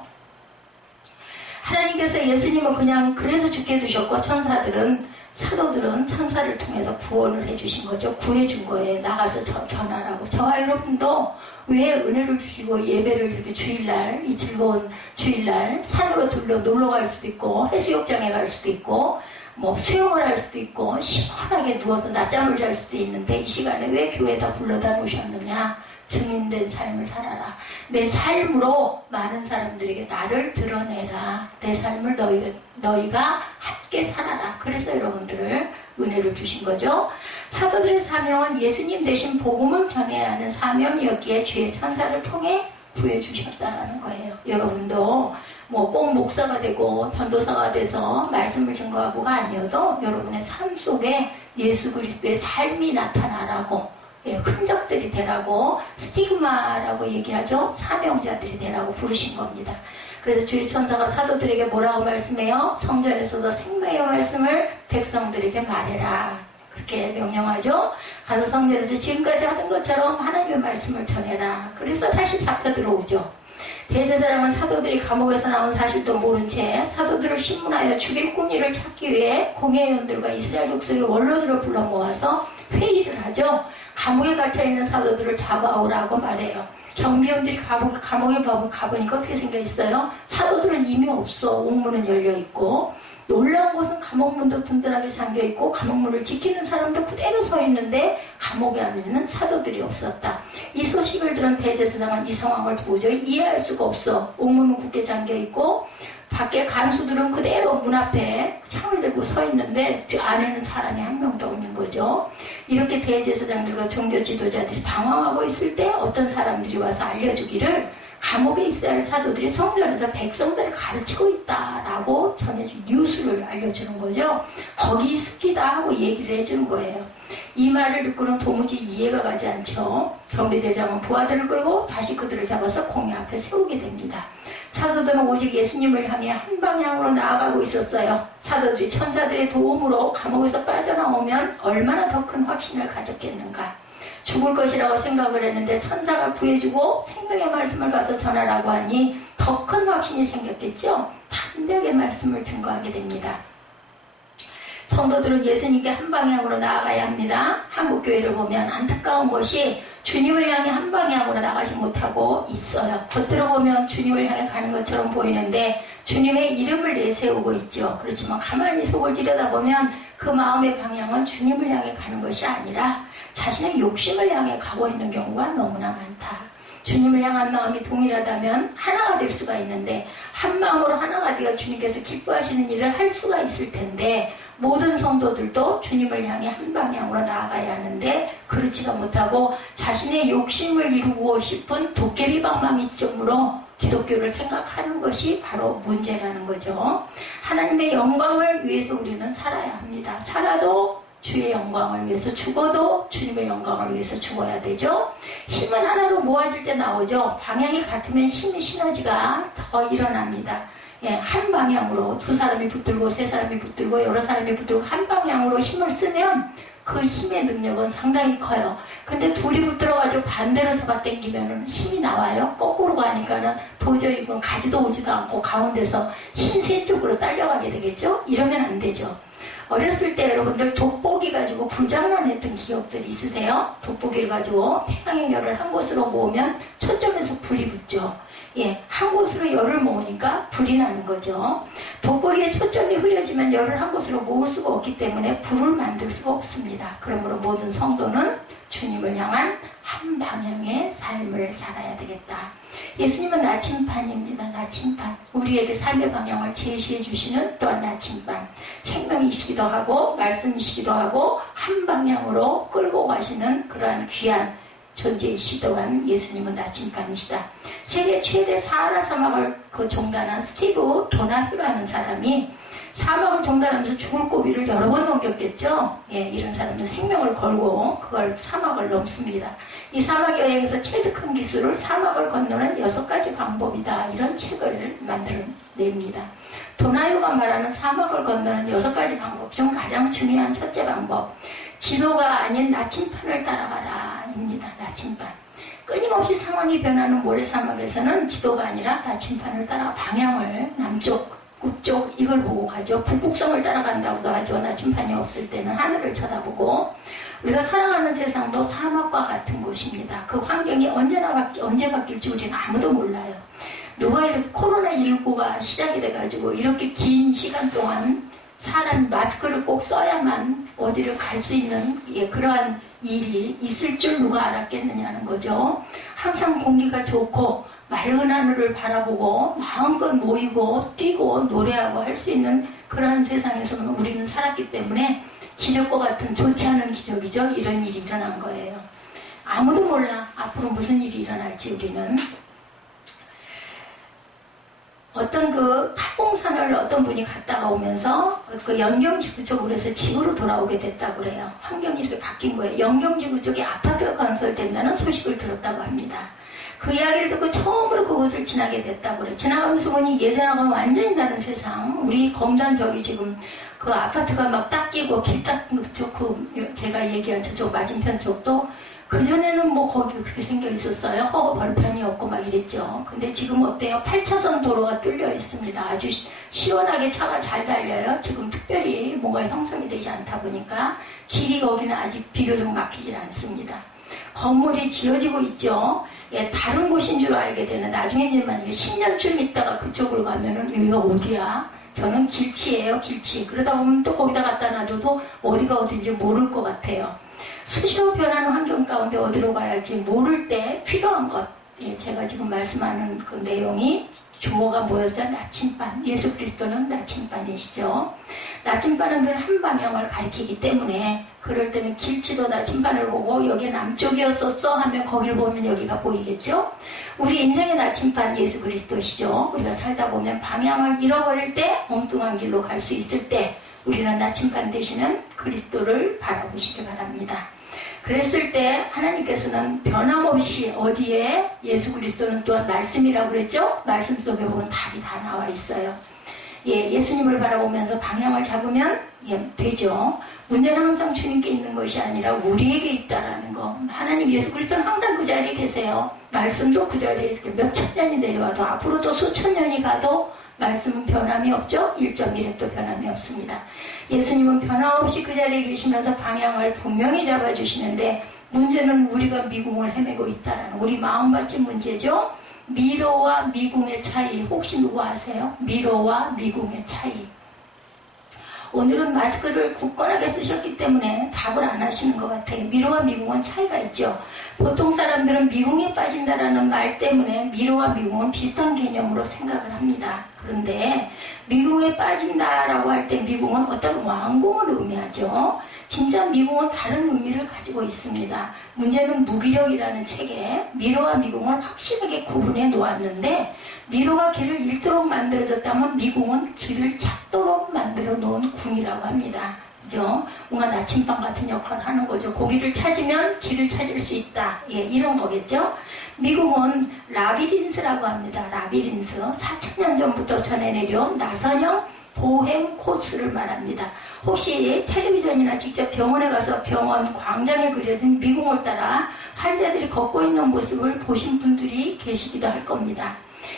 하나님께서 예수님은 그냥 그래서 죽게 두셨고 사도들은 천사를 통해서 구원을 해주신 거죠. 구해준 거예요. 나가서 전하라고. 저와 여러분도 왜 은혜를 주시고 예배를 이렇게 주일날, 이 즐거운 주일날 산으로 놀러 갈 수도 있고 해수욕장에 갈 수도 있고 뭐 수영을 할 수도 있고 시원하게 누워서 낮잠을 잘 수도 있는데 이 시간에 왜 교회에다 불러다 놓으셨느냐? 증인된 삶을 살아라. 내 삶으로 많은 사람들에게 나를 드러내라. 내 삶을 너희가 함께 살아라. 그래서 여러분들을 은혜를 주신 거죠. 사도들의 사명은 예수님 대신 복음을 전해야 하는 사명이었기에 주의 천사를 통해 구해주셨다는 거예요. 여러분도 뭐 꼭 목사가 되고 전도사가 돼서 말씀을 증거하고가 아니어도 여러분의 삶 속에 예수 그리스도의 삶이 나타나라고 흔적들이 되라고 스티그마라고 얘기하죠. 사명자들이 되라고 부르신 겁니다. 그래서 주의 천사가 사도들에게 뭐라고 말씀해요? 성전에 서서 생명의 말씀을 백성들에게 말해라. 그렇게 명령하죠. 가서 성전에서 지금까지 하던 것처럼 하나님의 말씀을 전해라. 그래서 다시 잡혀 들어오죠. 대제사장은 사도들이 감옥에서 나온 사실도 모른 채 사도들을 신문하여 죽일 꿈니를 찾기 위해 공회의원들과 이스라엘 족속의 원로들을 불러 모아서 회의를 하죠. 감옥에 갇혀있는 사도들을 잡아오라고 말해요. 경비원들이 감옥에 가보니까 어떻게 생겨있어요? 사도들은 이미 없어. 옥문은 열려있고, 놀라운 것은 감옥문도 든든하게 잠겨있고 감옥문을 지키는 사람도 그대로 서 있는데 감옥에 안에는 사도들이 없었다. 이 소식을 들은 대제사장은 이 상황을 도저히 이해할 수가 없어. 옥문은 굳게 잠겨있고 밖에 간수들은 그대로 문 앞에 창을 들고 서 있는데 그 안에는 사람이 한 명도 없는 거죠. 이렇게 대제사장들과 종교 지도자들이 당황하고 있을 때 어떤 사람들이 와서 알려주기를 감옥에 있어야 할 사도들이 성전에서 백성들을 가르치고 있다라고 전해준 뉴스를 알려주는 거죠. 거기 있습니다 하고 얘기를 해주는 거예요. 이 말을 듣고는 도무지 이해가 가지 않죠. 경비대장은 부하들을 끌고 다시 그들을 잡아서 공회 앞에 세우게 됩니다. 사도들은 오직 예수님을 향해 한 방향으로 나아가고 있었어요. 사도들이 천사들의 도움으로 감옥에서 빠져나오면 얼마나 더 큰 확신을 가졌겠는가. 죽을 것이라고 생각을 했는데 천사가 구해주고 생명의 말씀을 가서 전하라고 하니 더 큰 확신이 생겼겠죠. 담대하게 말씀을 증거하게 됩니다. 성도들은 예수님께 한 방향으로 나아가야 합니다. 한국교회를 보면 안타까운 것이 주님을 향해 한 방향으로 나가지 못하고 있어요. 겉으로 보면 주님을 향해 가는 것처럼 보이는데 주님의 이름을 내세우고 있죠. 그렇지만 가만히 속을 들여다보면 그 마음의 방향은 주님을 향해 가는 것이 아니라 자신의 욕심을 향해 가고 있는 경우가 너무나 많다. 주님을 향한 마음이 동일하다면 하나가 될 수가 있는데 한 마음으로 하나가 되어 주님께서 기뻐하시는 일을 할 수가 있을 텐데 모든 성도들도 주님을 향해 한 방향으로 나아가야 하는데 그렇지가 못하고 자신의 욕심을 이루고 싶은 도깨비 방망이점으로 기독교를 생각하는 것이 바로 문제라는 거죠. 하나님의 영광을 위해서 우리는 살아야 합니다. 살아도 주의 영광을 위해서, 죽어도 주님의 영광을 위해서 죽어야 되죠. 힘은 하나로 모아질 때 나오죠. 방향이 같으면 힘의 시너지가 더 일어납니다. 예, 한 방향으로 두 사람이 붙들고 세 사람이 붙들고 여러 사람이 붙들고 한 방향으로 힘을 쓰면 그 힘의 능력은 상당히 커요. 근데 둘이 붙들어가지고 반대로 잡아당기면 힘이 나와요. 거꾸로 가니까는 도저히 이건 가지도 오지도 않고 가운데서 힘센 쪽으로 딸려가게 되겠죠. 이러면 안 되죠. 어렸을 때 여러분들 돋보기 가지고 불장난했던 기억들이 있으세요? 돋보기를 가지고 태양의 열을 한 곳으로 모으면 초점에서 불이 붙죠. 예, 한 곳으로 열을 모으니까 불이 나는 거죠. 돋보기에 초점이 흐려지면 열을 한 곳으로 모을 수가 없기 때문에 불을 만들 수가 없습니다. 그러므로 모든 성도는 주님을 향한 한 방향의 삶을 살아야 되겠다. 예수님은 나침반입니다. 나침반. 우리에게 삶의 방향을 제시해 주시는 또한 나침반. 생명이시기도 하고 말씀이시기도 하고 한 방향으로 끌고 가시는 그러한 귀한 존재이시더한 예수님은 나침반이시다. 세계 최대 사하라 사막을 종단한 스티브 도나휴라는 사람이 사막을 종단하면서 죽을 고비를 여러 번 넘겼겠죠. 예, 이런 사람은 생명을 걸고 그걸 사막을 넘습니다. 이 사막 여행에서 체득한 기술을 사막을 건너는 6가지 방법이다. 이런 책을 만들어냅니다. 도나휴가 말하는 사막을 건너는 6가지 방법 중 가장 중요한 첫째 방법. 지도가 아닌 나침반을 따라가라 입니다. 나침반. 끊임없이 상황이 변하는 모래사막에서는 지도가 아니라 나침반을 따라 방향을 남쪽, 북쪽 이걸 보고 가죠. 북극성을 따라간다고도 하죠. 나침반이 없을 때는 하늘을 쳐다보고. 우리가 살아가는 세상도 사막과 같은 곳입니다. 그 환경이 언제 바뀔지 우리는 아무도 몰라요. 누가 이렇게 코로나19가 시작이 돼가지고 이렇게 긴 시간 동안 사람이 마스크를 꼭 써야만 어디를 갈 수 있는 그러한 일이 있을 줄 누가 알았겠느냐는 거죠. 항상 공기가 좋고 맑은 하늘을 바라보고 마음껏 모이고 뛰고 노래하고 할 수 있는 그러한 세상에서는 우리는 살았기 때문에 기적과 같은 좋지 않은 기적이죠. 이런 일이 일어난 거예요. 아무도 몰라 앞으로 무슨 일이 일어날지. 우리는 어떤 그 타봉산을 어떤 분이 갔다가 오면서 그 영경지구 쪽으로 해서 집으로 돌아오게 됐다고 그래요. 환경이 이렇게 바뀐 거예요. 영경지구 쪽에 아파트가 건설된다는 소식을 들었다고 합니다. 그 이야기를 듣고 처음으로 그곳을 지나게 됐다고 그래요. 지나가면서 보니 예전하고는 완전히 다른 세상. 우리 검단 저기 지금 그 아파트가 막 닦이고 길딱 쪽 제가 얘기한 저쪽 맞은편 쪽도 그전에는 뭐 거기 그렇게 생겨 있었어요. 허허 벌판이었고 막 이랬죠. 근데 지금 어때요? 8차선 도로가 뚫려 있습니다. 아주 시원하게 차가 잘 달려요. 지금 특별히 뭔가 형성이 되지 않다 보니까 길이 거기는 아직 비교적 막히질 않습니다. 건물이 지어지고 있죠. 예, 다른 곳인 줄 알게 되는 나중에 이제 만약에 10년쯤 있다가 그쪽으로 가면은 여기가 어디야? 저는 길치예요, 길치. 그러다 보면 또 거기다 갖다 놔둬도 어디가 어딘지 모를 것 같아요. 수시로 변하는 환경 가운데 어디로 가야 할지 모를 때 필요한 것. 예, 제가 지금 말씀하는 그 내용이 주어가 뭐였어요? 나침반. 예수 그리스도는 나침반이시죠. 나침반은 늘 한 방향을 가리키기 때문에 그럴 때는 길치도 나침반을 보고 여기 남쪽이었었어 하면 거기를 보면 여기가 보이겠죠. 우리 인생의 나침반 예수 그리스도시죠. 우리가 살다 보면 방향을 잃어버릴 때 엉뚱한 길로 갈 수 있을 때 우리는 나침반 되시는 그리스도를 바라보시기 바랍니다. 그랬을 때 하나님께서는 변함없이 어디에 예수 그리스도는 또한 말씀이라고 그랬죠? 말씀 속에 보면 답이 다 나와 있어요. 예, 예수님을 바라보면서 방향을 잡으면 예, 되죠. 문제는 항상 주님께 있는 것이 아니라 우리에게 있다라는 거. 하나님 예수 그리스도는 항상 그 자리에 계세요. 말씀도 그 자리에 몇천 년이 내려와도 앞으로도 수천 년이 가도 말씀은 변함이 없죠. 1.1획도 변함이 없습니다. 예수님은 변함없이 그 자리에 계시면서 방향을 분명히 잡아주시는데 문제는 우리가 미궁을 헤매고 있다라는 우리 마음밭이 문제죠. 미로와 미궁의 차이 혹시 누구 아세요? 미로와 미궁의 차이. 오늘은 마스크를 굳건하게 쓰셨기 때문에 답을 안 하시는 것 같아요. 미로와 미궁은 차이가 있죠. 보통 사람들은 미궁에 빠진다라는 말 때문에 미로와 미궁은 비슷한 개념으로 생각을 합니다. 그런데 미궁에 빠진다라고 할 때 미궁은 어떤 왕궁을 의미하죠. 진짜 미궁은 다른 의미를 가지고 있습니다. 문제는 무기력이라는 책에 미로와 미궁을 확실하게 구분해 놓았는데 미로가 길을 잃도록 만들어졌다면 미궁은 길을 찾도록 만들어 놓은 궁이라고 합니다. 그죠? 뭔가 나침반 같은 역할을 하는 거죠. 고기를 찾으면 길을 찾을 수 있다. 예, 이런 거겠죠? 미궁은 라비린스라고 합니다. 라비린스. 4,000년 전부터 전해 내려온 나선형 보행 코스를 말합니다. 혹시 텔레비전이나 직접 병원에 가서 병원 광장에 그려진 미궁을 따라 환자들이 걷고 있는 모습을 보신 분들이 계시기도 할 겁니다.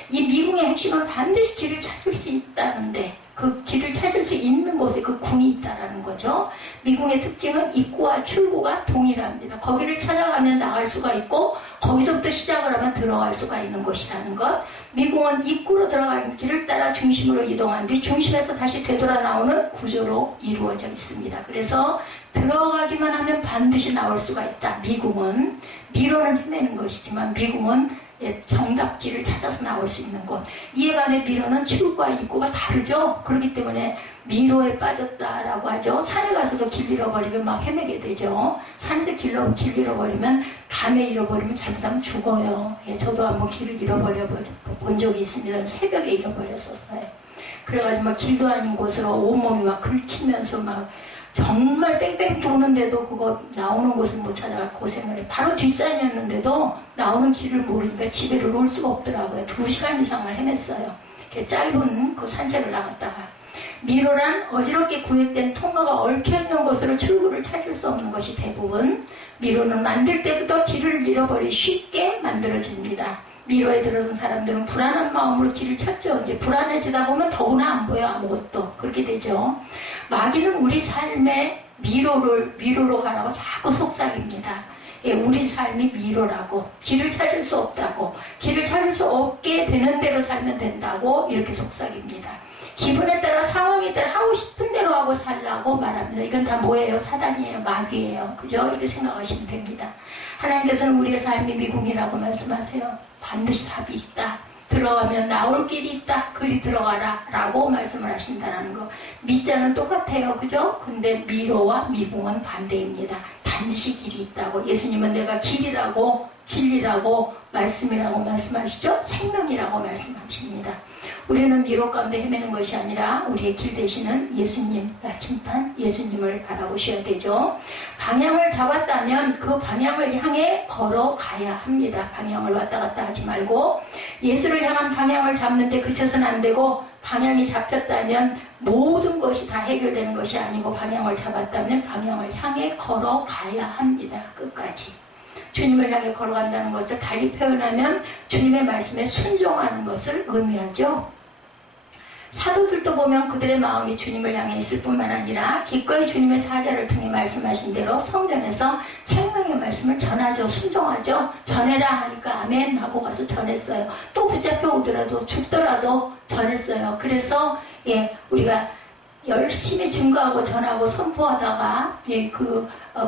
이 미궁의 핵심은 반드시 길을 찾을 수 있다는데 그 길을 찾을 수 있는 곳에 그 궁이 있다라는 거죠. 미궁의 특징은 입구와 출구가 동일합니다. 거기를 찾아가면 나갈 수가 있고 거기서부터 시작을 하면 들어갈 수가 있는 곳이라는 것. 미궁은 입구로 들어가는 길을 따라 중심으로 이동한 뒤 중심에서 다시 되돌아 나오는 구조로 이루어져 있습니다. 그래서 들어가기만 하면 반드시 나올 수가 있다. 미궁은 미로는 헤매는 것이지만 미궁은 정답지를 찾아서 나올 수 있는 곳. 이에 반해 미로는 출구와 입구가 다르죠. 그렇기 때문에 미로에 빠졌다라고 하죠. 산에 가서도 길 잃어버리면 막 헤매게 되죠. 산에서 길 잃어버리면 밤에 잃어버리면 잘못하면 죽어요. 예, 저도 한번 길을 잃어버려 본 적이 있습니다. 새벽에 잃어버렸었어요. 그래가지고 막 길도 아닌 곳으로 온몸이 막 긁히면서 막 정말 뺑뺑 도는데도 그거 나오는 곳을 못 찾아가 고생을 해. 바로 뒷산이었는데도 나오는 길을 모르니까 집에를 올 수가 없더라고요. 2시간 이상을 헤맸어요. 짧은 그 산책을 나갔다가. 미로란 어지럽게 구획된 통로가 얽혀있는 곳으로 출구를 찾을 수 없는 것이 대부분. 미로는 만들 때부터 길을 잃어버리 쉽게 만들어집니다. 미로에 들어선 사람들은 불안한 마음으로 길을 찾죠. 이제 불안해지다 보면 더구나 안 보여 아무것도. 그렇게 되죠. 마귀는 우리 삶의 미로로 가라고 자꾸 속삭입니다. 예, 우리 삶이 미로라고, 길을 찾을 수 없다고, 길을 찾을 수 없게 되는 대로 살면 된다고 이렇게 속삭입니다. 기분에 따라 상황에 따라 하고 싶은 대로 하고 살라고 말합니다. 이건 다 뭐예요? 사단이에요. 마귀예요. 그죠? 이렇게 생각하시면 됩니다. 하나님께서는 우리의 삶이 미궁이라고 말씀하세요. 반드시 답이 있다. 들어가면 나올 길이 있다. 그리 들어가라 라고 말씀을 하신다는 거. 미자는 똑같아요. 그죠? 근데 미로와 미궁은 반대입니다. 반드시 길이 있다고. 예수님은 내가 길이라고 진리라고 말씀이라고 말씀하시죠? 생명이라고 말씀하십니다. 우리는 미로 가운데 헤매는 것이 아니라 우리의 길 되시는 예수님, 나침반 예수님을 바라보셔야 되죠. 방향을 잡았다면 그 방향을 향해 걸어가야 합니다. 방향을 왔다 갔다 하지 말고 예수를 향한 방향을 잡는데 그쳐서는 안 되고 방향이 잡혔다면 모든 것이 다 해결되는 것이 아니고 방향을 잡았다면 방향을 향해 걸어가야 합니다. 끝까지. 주님을 향해 걸어간다는 것을 달리 표현하면 주님의 말씀에 순종하는 것을 의미하죠. 사도들도 보면 그들의 마음이 주님을 향해 있을 뿐만 아니라 기꺼이 주님의 사자를 통해 말씀하신 대로 성전에서 생명의 말씀을 전하죠. 순종하죠. 전해라 하니까 아멘 하고 가서 전했어요. 또 붙잡혀 오더라도 죽더라도 전했어요. 그래서 우리가 열심히 증거하고 전하고 선포하다가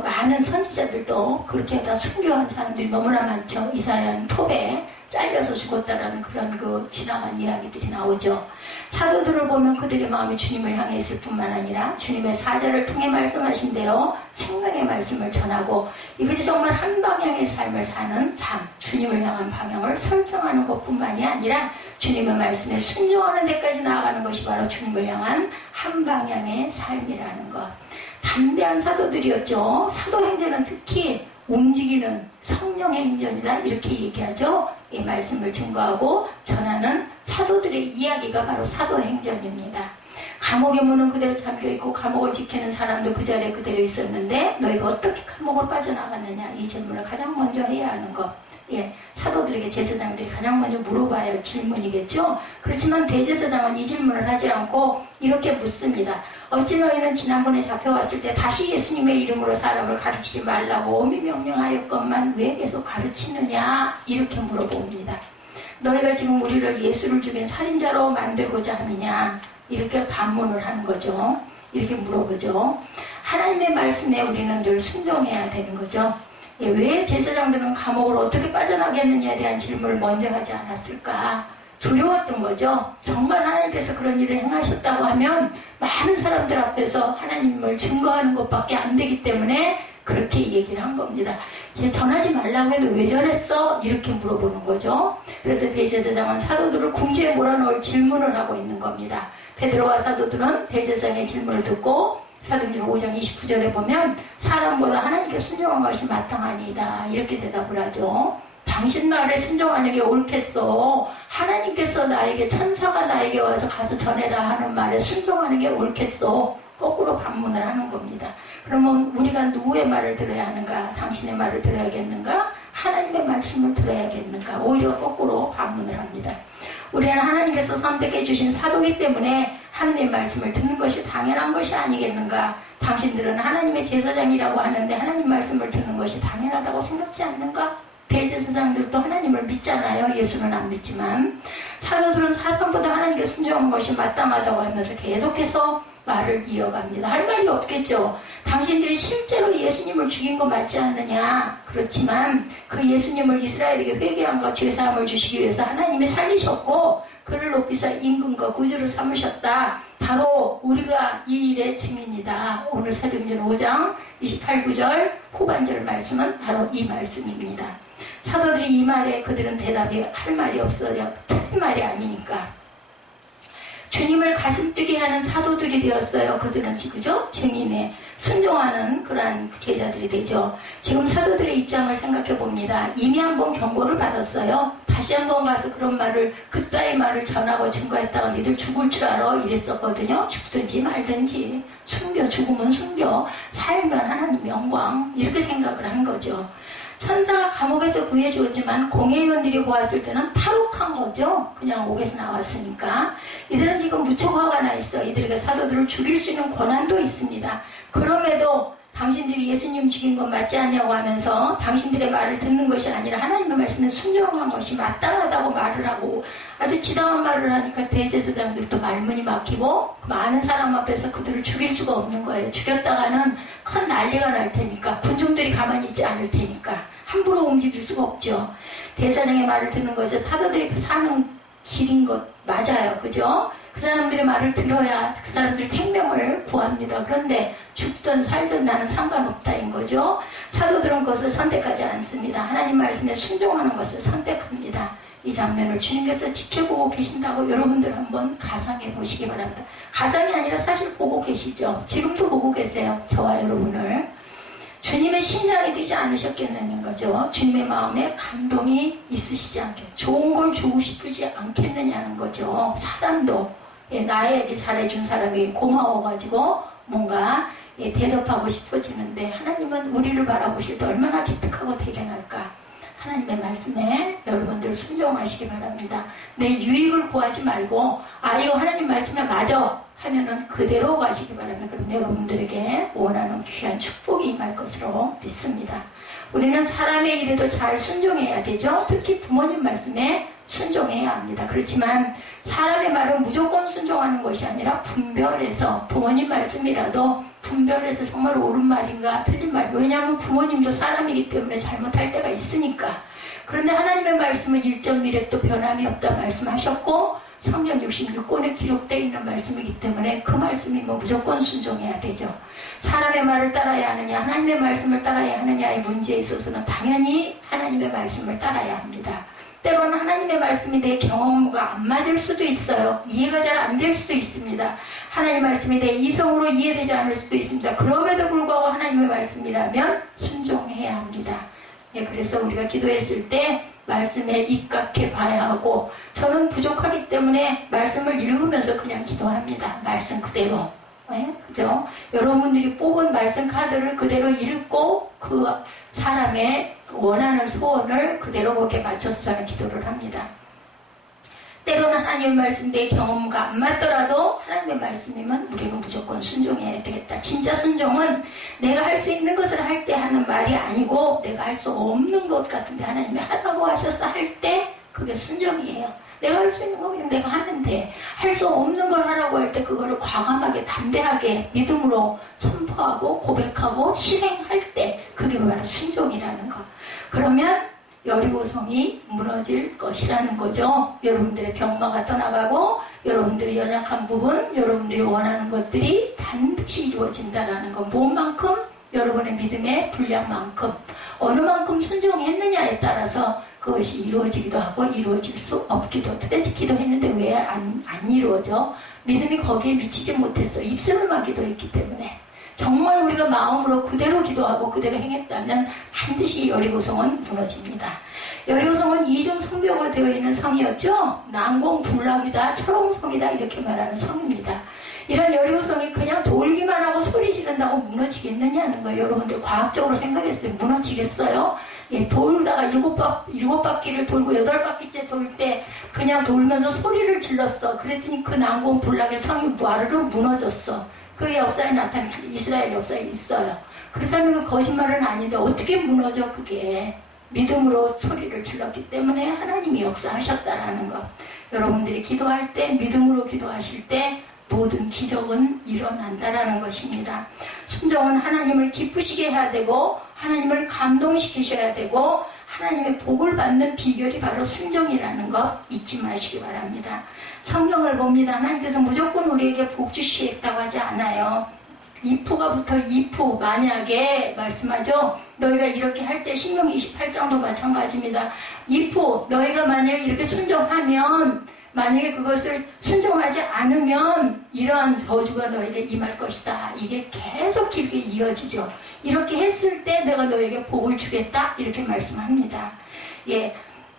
많은 선지자들도 그렇게 다 순교한 사람들이 너무나 많죠. 이사야는 톱에 잘려서 죽었다라는 그런 지나간 이야기들이 나오죠. 사도들을 보면 그들의 마음이 주님을 향해 있을 뿐만 아니라 주님의 사자를 통해 말씀하신 대로 생명의 말씀을 전하고 이것이 정말 한 방향의 삶을 사는 삶, 주님을 향한 방향을 설정하는 것뿐만이 아니라 주님의 말씀에 순종하는 데까지 나아가는 것이 바로 주님을 향한 한 방향의 삶이라는 것. 담대한 사도들이었죠. 사도행전은 특히 움직이는 성령 행전이다 이렇게 얘기하죠. 이 말씀을 증거하고 전하는 사도들의 이야기가 바로 사도행전입니다. 감옥의 문은 그대로 잠겨있고 감옥을 지키는 사람도 그 자리에 그대로 있었는데 너희가 어떻게 감옥을 빠져나갔느냐 이 질문을 가장 먼저 해야 하는 것. 사도들에게 제사장들이 가장 먼저 물어봐야 할 질문이겠죠. 그렇지만 대제사장은 이 질문을 하지 않고 이렇게 묻습니다. 어찌 너희는 지난번에 잡혀왔을 때 다시 예수님의 이름으로 사람을 가르치지 말라고 엄히 명령하였건만 왜 계속 가르치느냐 이렇게 물어봅니다. 너희가 지금 우리를 예수를 죽인 살인자로 만들고자 하느냐 이렇게 반문을 하는 거죠. 이렇게 물어보죠. 하나님의 말씀에 우리는 늘 순종해야 되는 거죠. 왜 제사장들은 감옥을 어떻게 빠져나겠느냐에 대한 질문을 먼저 하지 않았을까? 두려웠던 거죠. 정말 하나님께서 그런 일을 행하셨다고 하면 많은 사람들 앞에서 하나님을 증거하는 것밖에 안 되기 때문에 그렇게 얘기를 한 겁니다. 이제 전하지 말라고 해도 왜 저랬어? 이렇게 물어보는 거죠. 그래서 대제사장은 사도들을 궁지에 몰아넣을 질문을 하고 있는 겁니다. 베드로와 사도들은 대제사장의 질문을 듣고 사도행전 5장 29절에 보면 사람보다 하나님께 순종한 것이 마땅하니이다 이렇게 대답을 하죠. 당신 말에 순종하는 게 옳겠어. 하나님께서 나에게 천사가 나에게 와서 가서 전해라 하는 말에 순종하는 게 옳겠어. 거꾸로 반문을 하는 겁니다. 그러면 우리가 누구의 말을 들어야 하는가? 당신의 말을 들어야겠는가? 하나님의 말씀을 들어야겠는가? 오히려 거꾸로 반문을 합니다. 우리는 하나님께서 선택해 주신 사도이기 때문에 하나님의 말씀을 듣는 것이 당연한 것이 아니겠는가? 당신들은 하나님의 제사장이라고 하는데 하나님 말씀을 듣는 것이 당연하다고 생각지 않는가? 대제사장들도 하나님을 믿잖아요. 예수는 안 믿지만 사도들은 사람보다 하나님께 순종한 것이 마땅하다고 하면서 계속해서 말을 이어갑니다. 할 말이 없겠죠. 당신들이 실제로 예수님을 죽인 거 맞지 않느냐? 그렇지만 그 예수님을 이스라엘에게 회개함과 죄사함을 주시기 위해서 하나님이 살리셨고 그를 높이사 임금과 구주를 삼으셨다. 바로 우리가 이 일의 증인이다. 오늘 사도행전 5장 28-9절 후반절 말씀은 바로 이 말씀입니다. 사도들이 이 말에 그들은 대답이 할 말이 없어요. 틀린 말이 아니니까. 주님을 가슴 뛰게 하는 사도들이 되었어요. 그들은 그죠? 증인에 순종하는 그러한 제자들이 되죠. 지금 사도들의 입장을 생각해 봅니다. 이미 한번 경고를 받았어요. 다시 한번 가서 그런 말을 그따위 말을 전하고 증거했다가 니들 죽을 줄 알아 이랬었거든요. 죽든지 말든지 숨겨 죽으면 숨겨 살면 하나님 영광 이렇게 생각을 한 거죠. 천사가 감옥에서 구해주었지만 공회의원들이 보았을 때는 탈옥한 거죠. 그냥 옥에서 나왔으니까. 이들은 지금 무척 화가 나 있어. 이들에게 사도들을 죽일 수 있는 권한도 있습니다. 그럼에도 당신들이 예수님 죽인 건 맞지 않냐고 하면서 당신들의 말을 듣는 것이 아니라 하나님의 말씀에 순종한 것이 마땅하다고 말을 하고 아주 지당한 말을 하니까 대제사장들도 말문이 막히고 많은 사람 앞에서 그들을 죽일 수가 없는 거예요. 죽였다가는 큰 난리가 날 테니까 군중들이 가만히 있지 않을 테니까 함부로 움직일 수가 없죠. 대사장의 말을 듣는 것은 사도들이 사는 길인 것 맞아요. 그죠? 그 사람들의 말을 들어야 그 사람들 생명을 구합니다. 그런데 죽든 살든 나는 상관없다인 거죠. 사도들은 그것을 선택하지 않습니다. 하나님 말씀에 순종하는 것을 선택합니다. 이 장면을 주님께서 지켜보고 계신다고 여러분들 한번 가상해 보시기 바랍니다. 가상이 아니라 사실 보고 계시죠. 지금도 보고 계세요. 저와 여러분을. 주님의 심장이 뛰지 않으셨겠느냐는 거죠. 주님의 마음에 감동이 있으시지 않겠 좋은 걸 주고 싶으지 않겠느냐는 거죠. 사람도 나에게 잘해준 사람이 고마워가지고 뭔가 대접하고 싶어지는데 하나님은 우리를 바라보실 때 얼마나 기특하고 대견할까. 하나님의 말씀에 여러분들 순종하시기 바랍니다. 내 유익을 구하지 말고 이거 하나님 말씀에 맞아 하면은 그대로 가시기 바랍니다. 그럼 여러분들에게 원하는 귀한 축복이 임할 것으로 믿습니다. 우리는 사람의 일에도 잘 순종해야 되죠. 특히 부모님 말씀에 순종해야 합니다. 그렇지만 사람의 말은 무조건 순종하는 것이 아니라 분별해서 부모님 말씀이라도 분별해서 정말 옳은 말인가 틀린 말인가. 왜냐하면 부모님도 사람이기 때문에 잘못할 때가 있으니까. 그런데 하나님의 말씀은 1.1획도 변함이 없다 말씀하셨고 성경 66권에 기록되어 있는 말씀이기 때문에 그 말씀이 무조건 순종해야 되죠. 사람의 말을 따라야 하느냐 하나님의 말씀을 따라야 하느냐의 문제에 있어서는 당연히 하나님의 말씀을 따라야 합니다. 때로는 하나님의 말씀이 내 경험과 안 맞을 수도 있어요. 이해가 잘 안 될 수도 있습니다. 하나님의 말씀이 내 이성으로 이해되지 않을 수도 있습니다. 그럼에도 불구하고 하나님의 말씀이라면 순종해야 합니다. 그래서 우리가 기도했을 때 말씀에 입각해 봐야 하고 저는 부족하기 때문에 말씀을 읽으면서 그냥 기도합니다. 말씀 그대로. 그죠? 여러분들이 뽑은 말씀 카드를 그대로 읽고 그 사람의 원하는 소원을 그대로 거기에 맞춰서 저는 기도를 합니다. 때로는 하나님의 말씀 내 경험과 안 맞더라도 하나님의 말씀이면 우리는 무조건 순종해야 되겠다. 진짜 순종은 내가 할 수 있는 것을 할 때 하는 말이 아니고 내가 할 수 없는 것 같은데 하나님이 하라고 하셔서 할 때 그게 순종이에요. 내가 할 수 있는 거 그냥 내가 하면 돼. 할 수 없는 걸 하라고 할 때 그거를 과감하게 담대하게 믿음으로 선포하고 고백하고 실행할 때 그게 바로 순종이라는 거. 그러면 여리고성이 무너질 것이라는 거죠. 여러분들의 병마가 떠나가고 여러분들의 연약한 부분, 여러분들이 원하는 것들이 반드시 이루어진다는 거. 무엇만큼? 여러분의 믿음의 분량만큼 어느 만큼 순종했느냐에 따라서 그것이 이루어지기도 하고 이루어질 수 없기도. 도대체 기도했는데 왜 안 이루어져? 믿음이 거기에 미치지 못했어. 입술로만 기도했기 때문에. 정말 우리가 마음으로 그대로 기도하고 그대로 행했다면 반드시 여리고성은 무너집니다. 여리고성은 이중 성벽으로 되어 있는 성이었죠. 난공불락이다, 철옹성이다 이렇게 말하는 성입니다. 이런 여리고성이 그냥 돌기만 하고 소리 지른다고 무너지겠느냐는 거예요. 여러분들 과학적으로 생각했을 때 무너지겠어요? 돌다가 일곱 바퀴를 돌고 8바퀴째 돌 때 그냥 돌면서 소리를 질렀어. 그랬더니 그 난공불락의 성이 와르르 무너졌어. 그 역사에 나타난 이스라엘 역사에 있어요. 그렇다면 그 거짓말은 아닌데 어떻게 무너져 그게. 믿음으로 소리를 질렀기 때문에 하나님이 역사하셨다라는 것. 여러분들이 기도할 때 믿음으로 기도하실 때 모든 기적은 일어난다라는 것입니다. 순종은 하나님을 기쁘시게 해야 되고 하나님을 감동시키셔야 되고 하나님의 복을 받는 비결이 바로 순종이라는 것 잊지 마시기 바랍니다. 성경을 봅니다. 하나님께서 무조건 우리에게 복 주시겠다고 하지 않아요. if가 붙어 if 만약에 말씀하죠. 너희가 이렇게 할 때 신명기 28장도 마찬가지입니다. if 너희가 만약에 이렇게 순종하면 만약에 그것을 순종하지 않으면 이러한 저주가 너에게 임할 것이다. 이게 계속 길게 이어지죠. 이렇게 했을 때 내가 너에게 복을 주겠다. 이렇게 말씀합니다.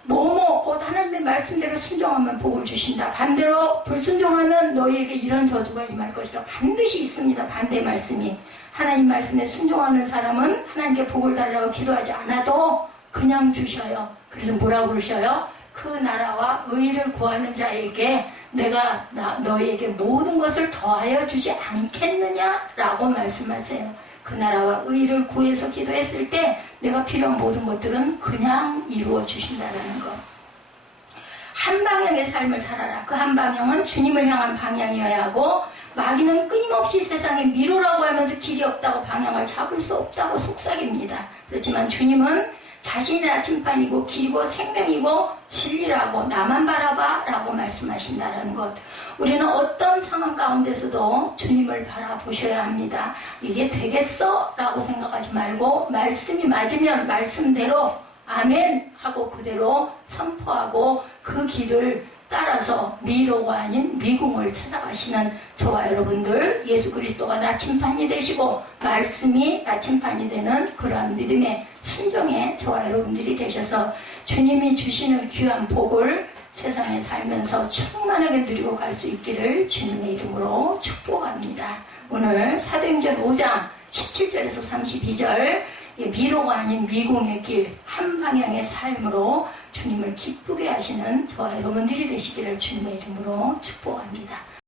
곧 하나님의 말씀대로 순종하면 복을 주신다. 반대로 불순종하면 너희에게 이런 저주가 임할 것이다. 반드시 있습니다. 반대 말씀이. 하나님 말씀에 순종하는 사람은 하나님께 복을 달라고 기도하지 않아도 그냥 주셔요. 그래서 뭐라고 그러셔요? 그 나라와 의를 구하는 자에게 내가 너희에게 모든 것을 더하여 주지 않겠느냐라고 말씀하세요. 그 나라와 의를 구해서 기도했을 때 내가 필요한 모든 것들은 그냥 이루어 주신다는 것. 한 방향의 삶을 살아라. 그 한 방향은 주님을 향한 방향이어야 하고 마귀는 끊임없이 세상에 미루라고 하면서 길이 없다고 방향을 잡을 수 없다고 속삭입니다. 그렇지만 주님은 자신이 나침반이고 길이고 생명이고 진리라고 나만 바라봐 라고 말씀하신다는 것. 우리는 어떤 상황 가운데서도 주님을 바라보셔야 합니다. 이게 되겠어? 라고 생각하지 말고 말씀이 맞으면 말씀대로 아멘 하고 그대로 선포하고 그 길을 따라서 미로가 아닌 미궁을 찾아가시는 저와 여러분들, 예수 그리스도가 나침반이 되시고 말씀이 나침반이 되는 그러한 믿음의 순종의 저와 여러분들이 되셔서 주님이 주시는 귀한 복을 세상에 살면서 충만하게 누리고 갈 수 있기를 주님의 이름으로 축복합니다. 오늘 사도행전 5장 17절에서 32절 미로가 아닌 미궁의 길 한 방향의 삶으로 주님을 기쁘게 하시는 저와 여러분들이 되시기를 주님의 이름으로 축복합니다.